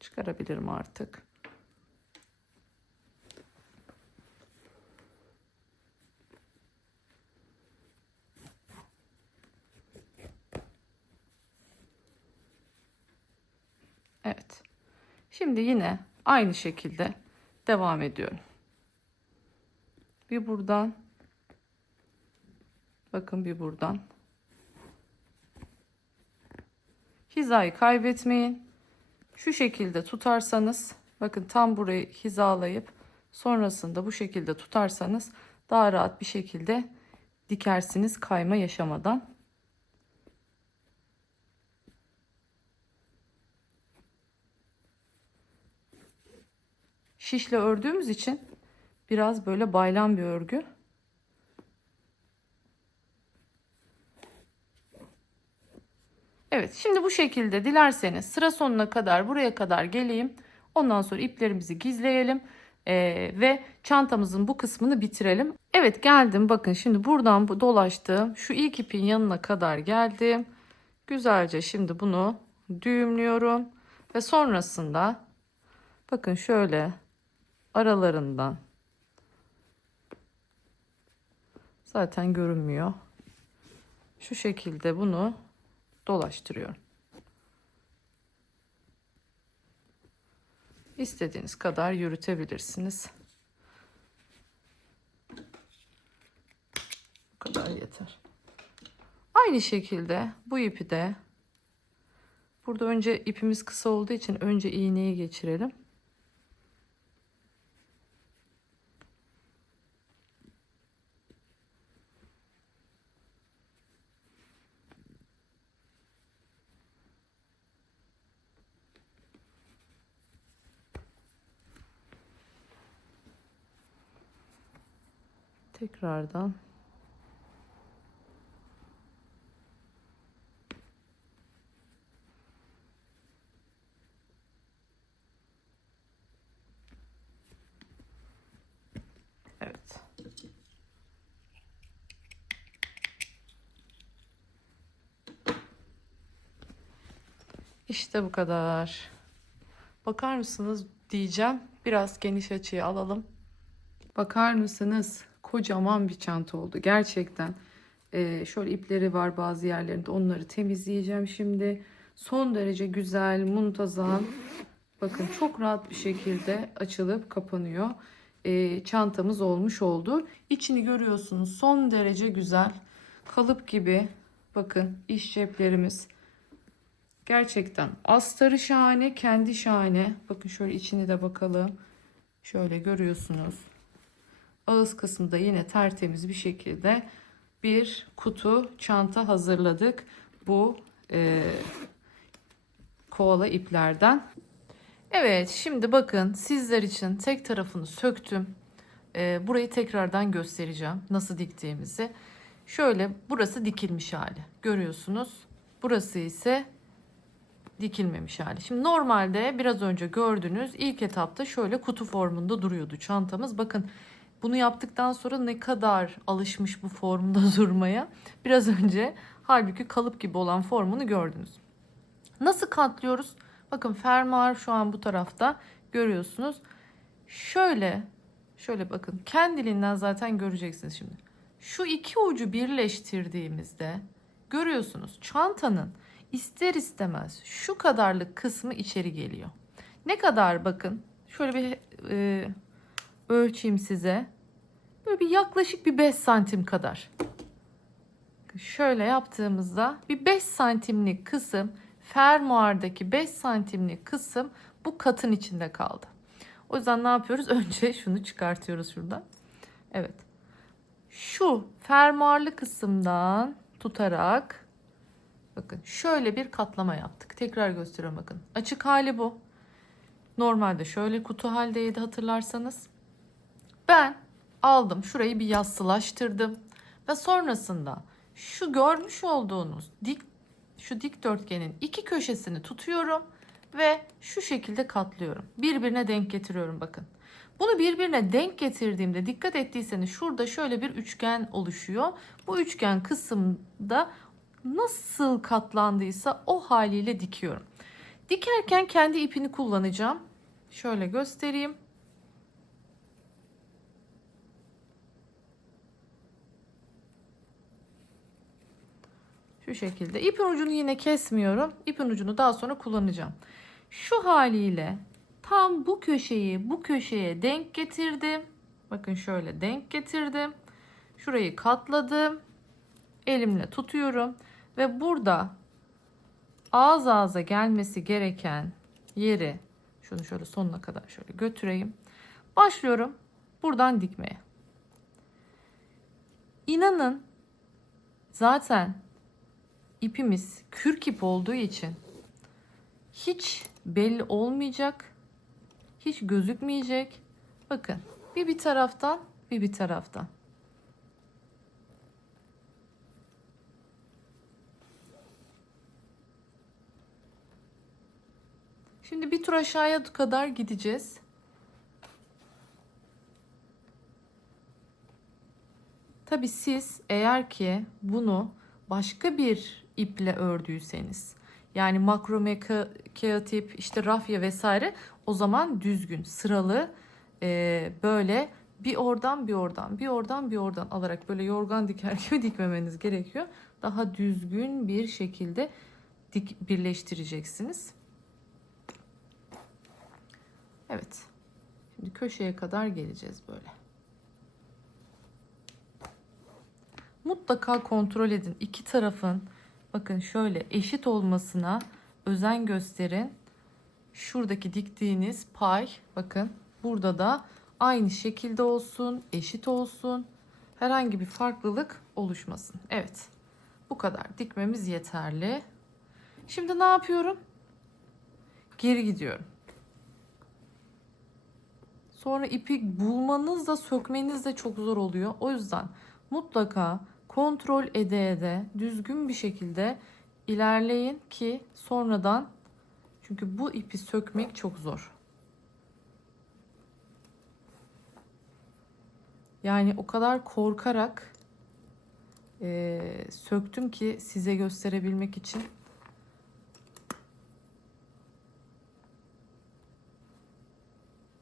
Çıkarabilirim artık. Evet. Şimdi yine aynı şekilde devam ediyorum. Bir buradan. Bakın bir buradan. Hizayı kaybetmeyin. Şu şekilde tutarsanız, bakın tam burayı hizalayıp sonrasında bu şekilde tutarsanız daha rahat bir şekilde dikersiniz kayma yaşamadan. Şişle ördüğümüz için biraz böyle baylan bir örgü. Evet, şimdi bu şekilde dilerseniz sıra sonuna kadar buraya kadar geleyim. Ondan sonra iplerimizi gizleyelim ve çantamızın bu kısmını bitirelim. Evet, geldim. Bakın şimdi buradan dolaştım. Şu ilk ipin yanına kadar geldim. Güzelce şimdi bunu düğümlüyorum ve sonrasında bakın şöyle aralarından, zaten görünmüyor, şu şekilde bunu dolaştırıyorum. İstediğiniz kadar yürütebilirsiniz. Bu kadar yeter. Aynı şekilde bu ipi de, burada önce ipimiz kısa olduğu için önce iğneyi geçirelim. Tekrardan evet. İşte bu kadar. Bakar mısınız diyeceğim. Biraz geniş açıyı alalım. Bakar mısınız? Kocaman bir çanta oldu. Gerçekten. Şöyle ipleri var bazı yerlerinde. Onları temizleyeceğim şimdi. Son derece güzel, muntazam. Bakın çok rahat bir şekilde açılıp kapanıyor. Çantamız olmuş oldu. İçini görüyorsunuz. Son derece güzel. Kalıp gibi. Bakın iş ceplerimiz. Gerçekten astarı şahane, kendi şahane. Bakın şöyle içini de bakalım. Şöyle görüyorsunuz. Ağız kısmında yine tertemiz bir şekilde bir kutu çanta hazırladık. Bu koala iplerden. Evet, şimdi bakın sizler için tek tarafını söktüm. Burayı tekrardan göstereceğim nasıl diktiğimizi. Şöyle burası dikilmiş hali. Görüyorsunuz. Burası ise dikilmemiş hali. Şimdi normalde biraz önce gördüğünüz ilk etapta şöyle kutu formunda duruyordu çantamız. Bakın bunu yaptıktan sonra ne kadar alışmış bu formda durmaya. Biraz önce halbuki kalıp gibi olan formunu gördünüz. Nasıl katlıyoruz? Bakın fermuar şu an bu tarafta görüyorsunuz. Şöyle bakın kendiliğinden zaten göreceksiniz şimdi. Şu iki ucu birleştirdiğimizde görüyorsunuz çantanın ister istemez şu kadarlık kısmı içeri geliyor. Ne kadar bakın şöyle bir ölçeyim size. Böyle bir yaklaşık bir 5 santim kadar. Şöyle yaptığımızda bir 5 santimlik kısım, fermuardaki 5 santimlik kısım bu katın içinde kaldı. O yüzden ne yapıyoruz? Önce şunu çıkartıyoruz şuradan. Evet. Şu fermuarlı kısımdan tutarak bakın şöyle bir katlama yaptık. Tekrar gösteriyorum bakın. Açık hali bu. Normalde şöyle kutu haldeydi hatırlarsanız. Ben aldım şurayı bir yassılaştırdım ve sonrasında şu görmüş olduğunuz şu dikdörtgenin iki köşesini tutuyorum ve şu şekilde katlıyorum. Birbirine denk getiriyorum bakın. Bunu birbirine denk getirdiğimde dikkat ettiyseniz şurada şöyle bir üçgen oluşuyor. Bu üçgen kısımda nasıl katlandıysa o haliyle dikiyorum. Dikerken kendi ipini kullanacağım. Şöyle göstereyim. Şu şekilde. İpin ucunu yine kesmiyorum. İpin ucunu daha sonra kullanacağım. Şu haliyle tam bu köşeyi bu köşeye denk getirdim. Bakın şöyle denk getirdim. Şurayı katladım. Elimle tutuyorum. Ve burada ağız ağza gelmesi gereken yeri şunu şöyle sonuna kadar şöyle götüreyim. Başlıyorum buradan dikmeye. İnanın zaten ipimiz kürk ip olduğu için hiç belli olmayacak. Hiç gözükmeyecek. Bakın bir taraftan bir taraftan. Şimdi bir tur aşağıya kadar gideceğiz. Tabii siz eğer ki bunu başka bir iple ördüyseniz, yani makrome kağıt ip, işte rafya vesaire, o zaman düzgün sıralı böyle bir oradan bir oradan bir oradan bir oradan alarak böyle yorgan diker gibi dikmemeniz gerekiyor. Daha düzgün bir şekilde birleştireceksiniz. Evet. Şimdi köşeye kadar geleceğiz böyle. Mutlaka kontrol edin. İki tarafın bakın şöyle eşit olmasına özen gösterin. Şuradaki diktiğiniz pay bakın burada da aynı şekilde olsun, eşit olsun. Herhangi bir farklılık oluşmasın. Evet. Bu kadar dikmemiz yeterli. Şimdi ne yapıyorum? Geri gidiyorum. Sonra ipi bulmanız da sökmeniz de çok zor oluyor. O yüzden mutlaka kontrol ede düzgün bir şekilde ilerleyin ki sonradan, çünkü bu ipi sökmek çok zor. Yani o kadar korkarak söktüm ki size gösterebilmek için.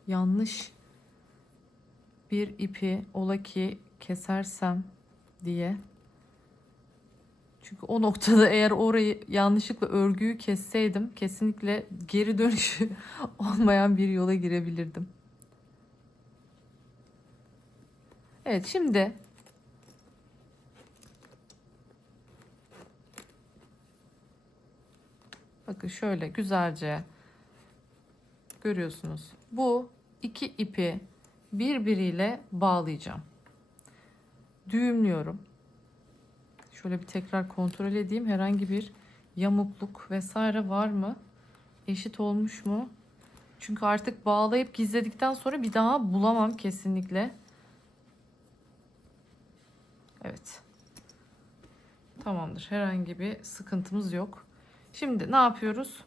Yanlış bir ipi ola ki kesersem diye. Çünkü o noktada eğer orayı yanlışlıkla örgüyü kesseydim kesinlikle geri dönüşü olmayan bir yola girebilirdim. Evet, şimdi bakın şöyle güzelce görüyorsunuz. Bu iki ipi birbiriyle bağlayacağım. Düğümlüyorum. Şöyle bir tekrar kontrol edeyim. Herhangi bir yamukluk vesaire var mı? Eşit olmuş mu? Çünkü artık bağlayıp gizledikten sonra bir daha bulamam kesinlikle. Evet. Tamamdır. Herhangi bir sıkıntımız yok. Şimdi ne yapıyoruz?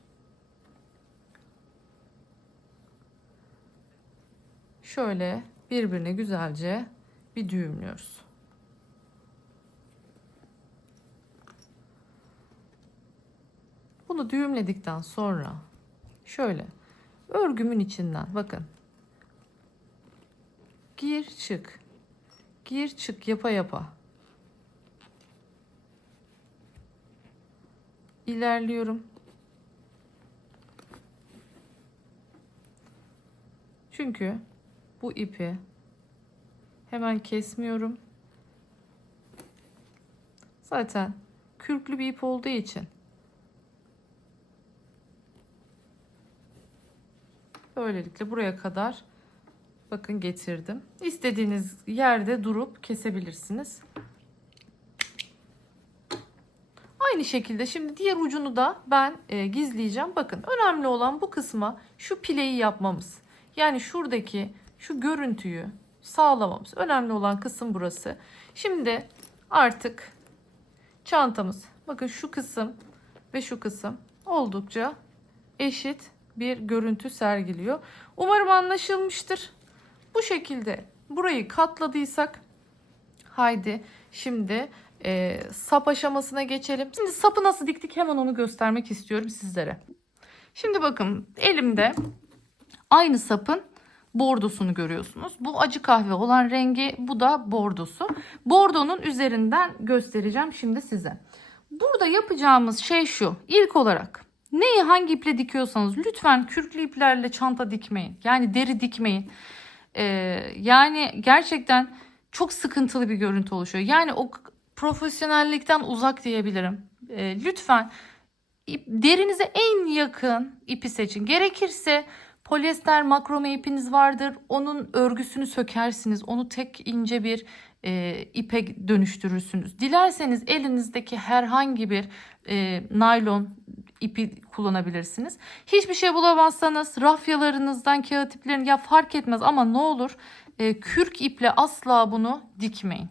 Şöyle birbirine güzelce bir düğümlüyoruz. Bunu düğümledikten sonra şöyle örgümün içinden bakın. Gir çık. Gir çık yapa yapa. İlerliyorum. Çünkü bu ipi Hemen kesmiyorum. Zaten kürklü bir ip olduğu için böylelikle buraya kadar bakın getirdim. İstediğiniz yerde durup kesebilirsiniz. Aynı şekilde şimdi diğer ucunu da ben gizleyeceğim. Bakın önemli olan bu kısma şu pileyi yapmamız. Yani şuradaki şu görüntüyü sağlamamız. Önemli olan kısım burası. Şimdi artık çantamız, bakın şu kısım ve şu kısım oldukça eşit bir görüntü sergiliyor. Umarım anlaşılmıştır. Bu şekilde burayı katladıysak haydi şimdi sap aşamasına geçelim. Şimdi sapı nasıl diktik hemen onu göstermek istiyorum sizlere. Şimdi bakın elimde aynı sapın bordosunu görüyorsunuz. Bu acı kahve olan rengi, bu da bordosu. Bordonun üzerinden göstereceğim şimdi size. Burada yapacağımız şey şu. İlk olarak neyi hangi iple dikiyorsanız lütfen kürklü iplerle çanta dikmeyin. Yani deri dikmeyin. Yani gerçekten çok sıkıntılı bir görüntü oluşuyor. Yani o profesyonellikten uzak diyebilirim. Lütfen derinize en yakın ipi seçin. Gerekirse polyester makrome ipiniz vardır. Onun örgüsünü sökersiniz. Onu tek ince bir ipe dönüştürürsünüz. Dilerseniz elinizdeki herhangi bir naylon ipi kullanabilirsiniz. Hiçbir şey bulamazsanız rafyalarınızdan kağıt iplerini, ya fark etmez ama ne olur kürk iple asla bunu dikmeyin.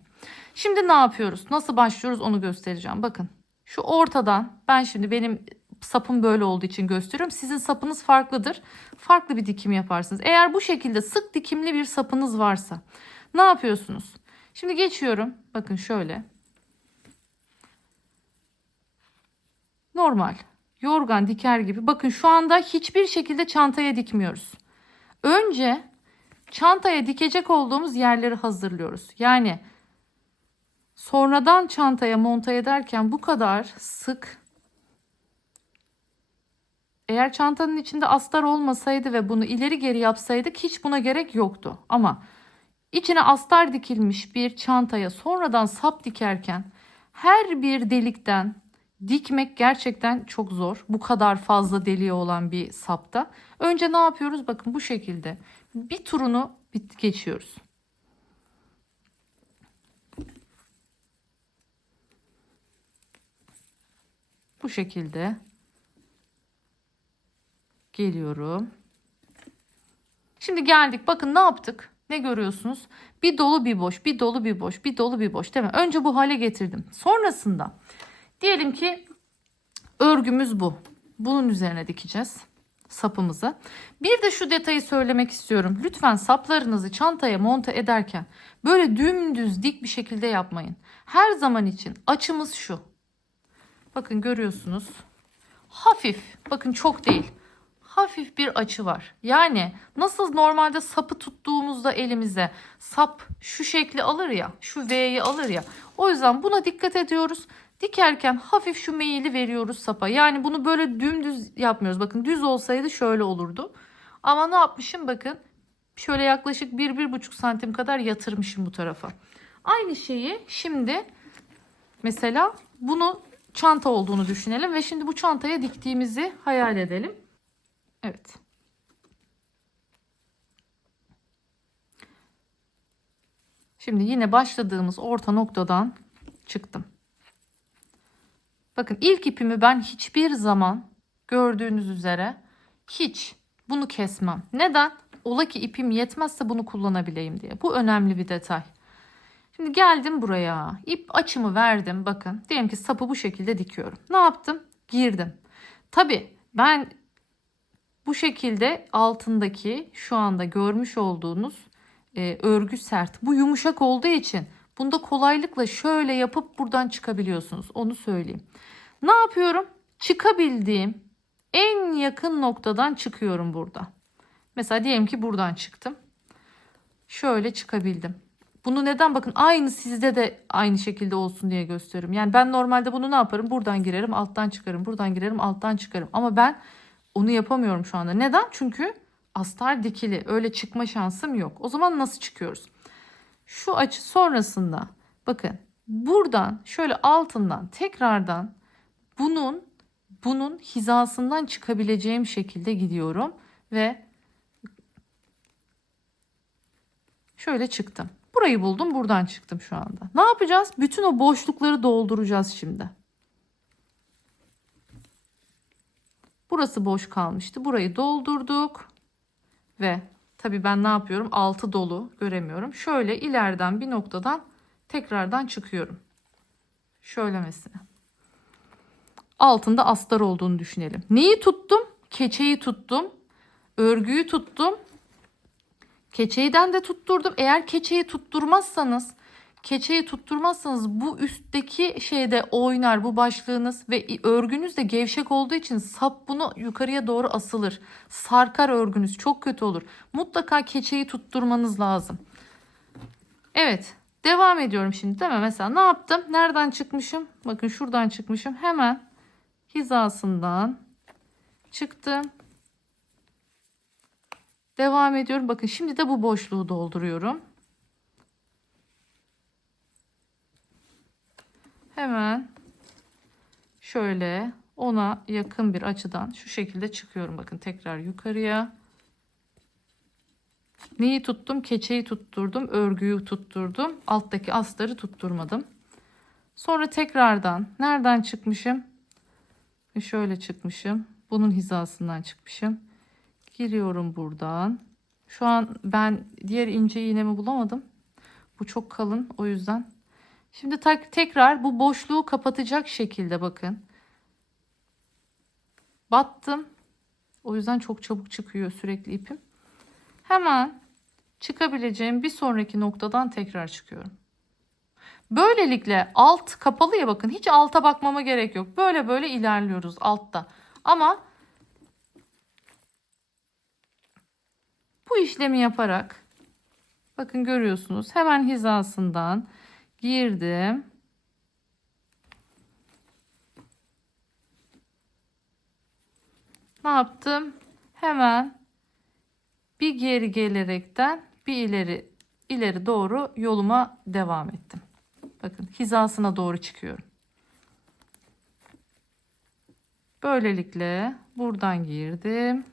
Şimdi ne yapıyoruz? Nasıl başlıyoruz onu göstereceğim. Bakın şu ortadan ben şimdi benim sapım böyle olduğu için gösteriyorum. Sizin sapınız farklıdır. Farklı bir dikim yaparsınız. Eğer bu şekilde sık dikimli bir sapınız varsa ne yapıyorsunuz? Şimdi geçiyorum. Bakın şöyle. Normal. Yorgan diker gibi. Bakın şu anda hiçbir şekilde çantaya dikmiyoruz. Önce çantaya dikecek olduğumuz yerleri hazırlıyoruz. Yani sonradan çantaya monte ederken bu kadar sık, eğer çantanın içinde astar olmasaydı ve bunu ileri geri yapsaydık hiç buna gerek yoktu. Ama içine astar dikilmiş bir çantaya sonradan sap dikerken her bir delikten dikmek gerçekten çok zor. Bu kadar fazla deliği olan bir sapta. Önce ne yapıyoruz? Bakın bu şekilde bir turunu geçiyoruz. Bu şekilde geliyorum. Şimdi geldik. Bakın ne yaptık? Ne görüyorsunuz? Bir dolu bir boş, bir dolu bir boş, bir dolu bir boş değil mi? Önce bu hale getirdim. Sonrasında diyelim ki örgümüz bu. Bunun üzerine dikeceğiz sapımızı. Bir de şu detayı söylemek istiyorum. Lütfen saplarınızı çantaya monte ederken böyle dümdüz dik bir şekilde yapmayın. Her zaman için açımız şu. Bakın görüyorsunuz. Hafif, bakın çok değil. Hafif bir açı var. Yani nasıl normalde sapı tuttuğumuzda elimize sap şu şekli alır ya, şu V'yi alır ya. O yüzden buna dikkat ediyoruz. Dikerken hafif şu meyili veriyoruz sapa. Yani bunu böyle dümdüz yapmıyoruz. Bakın düz olsaydı şöyle olurdu. Ama ne yapmışım bakın. Şöyle yaklaşık 1-1,5 santim kadar yatırmışım bu tarafa. Aynı şeyi şimdi mesela bunu çanta olduğunu düşünelim. Ve şimdi bu çantaya diktiğimizi hayal edelim. Evet. Şimdi yine başladığımız orta noktadan çıktım. Bakın ilk ipimi ben hiçbir zaman gördüğünüz üzere hiç bunu kesmem. Neden? Ola ki ipim yetmezse bunu kullanabileyim diye. Bu önemli bir detay. Şimdi geldim buraya. İp açımı verdim. Bakın diyelim ki sapı bu şekilde dikiyorum. Ne yaptım? Girdim. Tabii ben bu şekilde altındaki şu anda görmüş olduğunuz örgü sert. Bu yumuşak olduğu için bunda kolaylıkla şöyle yapıp buradan çıkabiliyorsunuz. Onu söyleyeyim. Ne yapıyorum? Çıkabildiğim en yakın noktadan çıkıyorum burada. Mesela diyelim ki buradan çıktım. Şöyle çıkabildim. Bunu neden? Bakın aynı sizde de aynı şekilde olsun diye gösteriyorum. Yani ben normalde bunu ne yaparım? Buradan girerim, alttan çıkarım. Buradan girerim, alttan çıkarım. Ama ben onu yapamıyorum şu anda. Neden? Çünkü astar dikili. Öyle çıkma şansım yok. O zaman nasıl çıkıyoruz? Şu açı sonrasında bakın buradan şöyle altından tekrardan bunun hizasından çıkabileceğim şekilde gidiyorum ve şöyle çıktım. Burayı buldum, buradan çıktım şu anda. Ne yapacağız? Bütün o boşlukları dolduracağız şimdi. Burası boş kalmıştı. Burayı doldurduk ve tabii ben ne yapıyorum? Altı dolu, göremiyorum. Şöyle ileriden bir noktadan tekrardan çıkıyorum. Şöyle mesela. Altında astar olduğunu düşünelim. Neyi tuttum? Keçeyi tuttum. Örgüyü tuttum. Keçeyden de tutturdum. Eğer keçeyi tutturmazsanız bu üstteki şeyde oynar bu başlığınız ve örgünüz de gevşek olduğu için sap bunu yukarıya doğru asılır. Sarkar örgünüz, çok kötü olur. Mutlaka keçeyi tutturmanız lazım. Evet, devam ediyorum şimdi değil mi? Mesela ne yaptım? Nereden çıkmışım? Bakın şuradan çıkmışım. Hemen hizasından çıktım. Devam ediyorum. Bakın şimdi de bu boşluğu dolduruyorum. Hemen şöyle ona yakın bir açıdan şu şekilde çıkıyorum. Bakın tekrar yukarıya. Neyi tuttum? Keçeyi tutturdum. Örgüyü tutturdum. Alttaki astarı tutturmadım. Sonra tekrardan nereden çıkmışım? Şöyle çıkmışım. Bunun hizasından çıkmışım. Giriyorum buradan. Şu an ben diğer ince iğnemi bulamadım. Bu çok kalın, o yüzden. Şimdi tekrar bu boşluğu kapatacak şekilde bakın. Battım. O yüzden çok çabuk çıkıyor sürekli ipim. Hemen çıkabileceğim bir sonraki noktadan tekrar çıkıyorum. Böylelikle alt kapalı ya, bakın hiç alta bakmama gerek yok. Böyle böyle ilerliyoruz altta. Ama bu işlemi yaparak bakın görüyorsunuz hemen hizasından girdim. Ne yaptım? Hemen bir geri gelerekten bir ileri doğru yoluma devam ettim. Bakın hizasına doğru çıkıyorum. Böylelikle buradan girdim.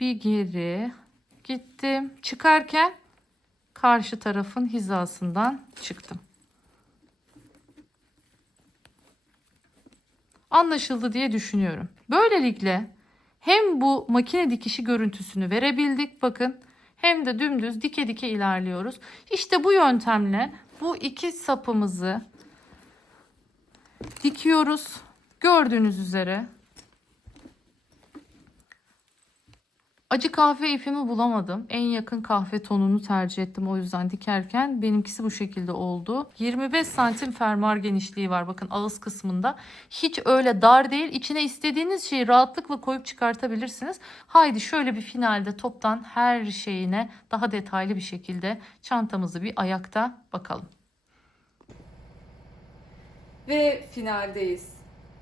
Bir geri gittim. Çıkarken karşı tarafın hizasından çıktım. Anlaşıldı diye düşünüyorum. Böylelikle hem bu makine dikişi görüntüsünü verebildik bakın, hem de dümdüz dike dike ilerliyoruz. İşte bu yöntemle bu iki sapımızı dikiyoruz. Gördüğünüz üzere. Acı kahve ipimi bulamadım. En yakın kahve tonunu tercih ettim. O yüzden dikerken benimkisi bu şekilde oldu. 25 santim fermuar genişliği var. Bakın ağız kısmında. Hiç öyle dar değil. İçine istediğiniz şeyi rahatlıkla koyup çıkartabilirsiniz. Haydi şöyle bir finalde toptan her şeyine daha detaylı bir şekilde çantamızı bir ayakta bakalım. Ve finaldeyiz.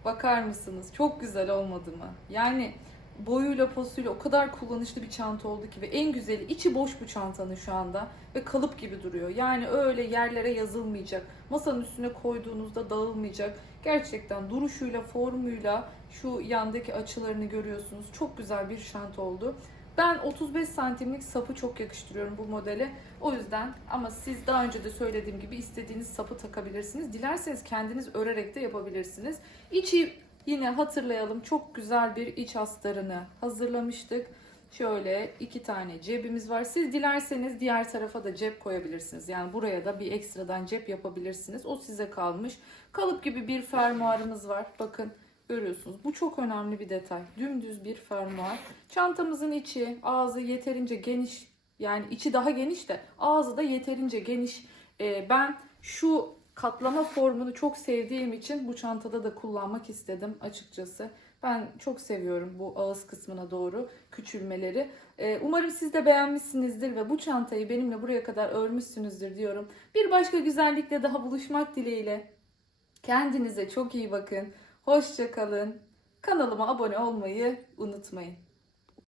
Bakar mısınız? Çok güzel olmadı mı? Yani boyuyla posuyla o kadar kullanışlı bir çanta oldu ki ve en güzeli içi boş bu çantanın şu anda ve kalıp gibi duruyor. Yani öyle yerlere yazılmayacak. Masanın üstüne koyduğunuzda dağılmayacak. Gerçekten duruşuyla, formuyla şu yandaki açılarını görüyorsunuz. Çok güzel bir çanta oldu. Ben 35 santimlik sapı çok yakıştırıyorum bu modele. O yüzden, ama siz daha önce de söylediğim gibi istediğiniz sapı takabilirsiniz. Dilerseniz kendiniz örerek de yapabilirsiniz. İçi yine hatırlayalım, çok güzel bir iç astarını hazırlamıştık. Şöyle 2 tane cebimiz var. Siz dilerseniz diğer tarafa da cep koyabilirsiniz. Yani buraya da bir ekstradan cep yapabilirsiniz. O size kalmış. Kalıp gibi bir fermuarımız var. Bakın görüyorsunuz. Bu çok önemli bir detay. Dümdüz bir fermuar. Çantamızın içi, ağzı yeterince geniş. Yani içi daha geniş de ağzı da yeterince geniş. Ben şu katlama formunu çok sevdiğim için bu çantada da kullanmak istedim açıkçası. Ben çok seviyorum bu ağız kısmına doğru küçülmeleri. Umarım siz de beğenmişsinizdir ve bu çantayı benimle buraya kadar örmüşsünüzdür diyorum. Bir başka güzellikle daha buluşmak dileğiyle. Kendinize çok iyi bakın. Hoşça kalın. Kanalıma abone olmayı unutmayın.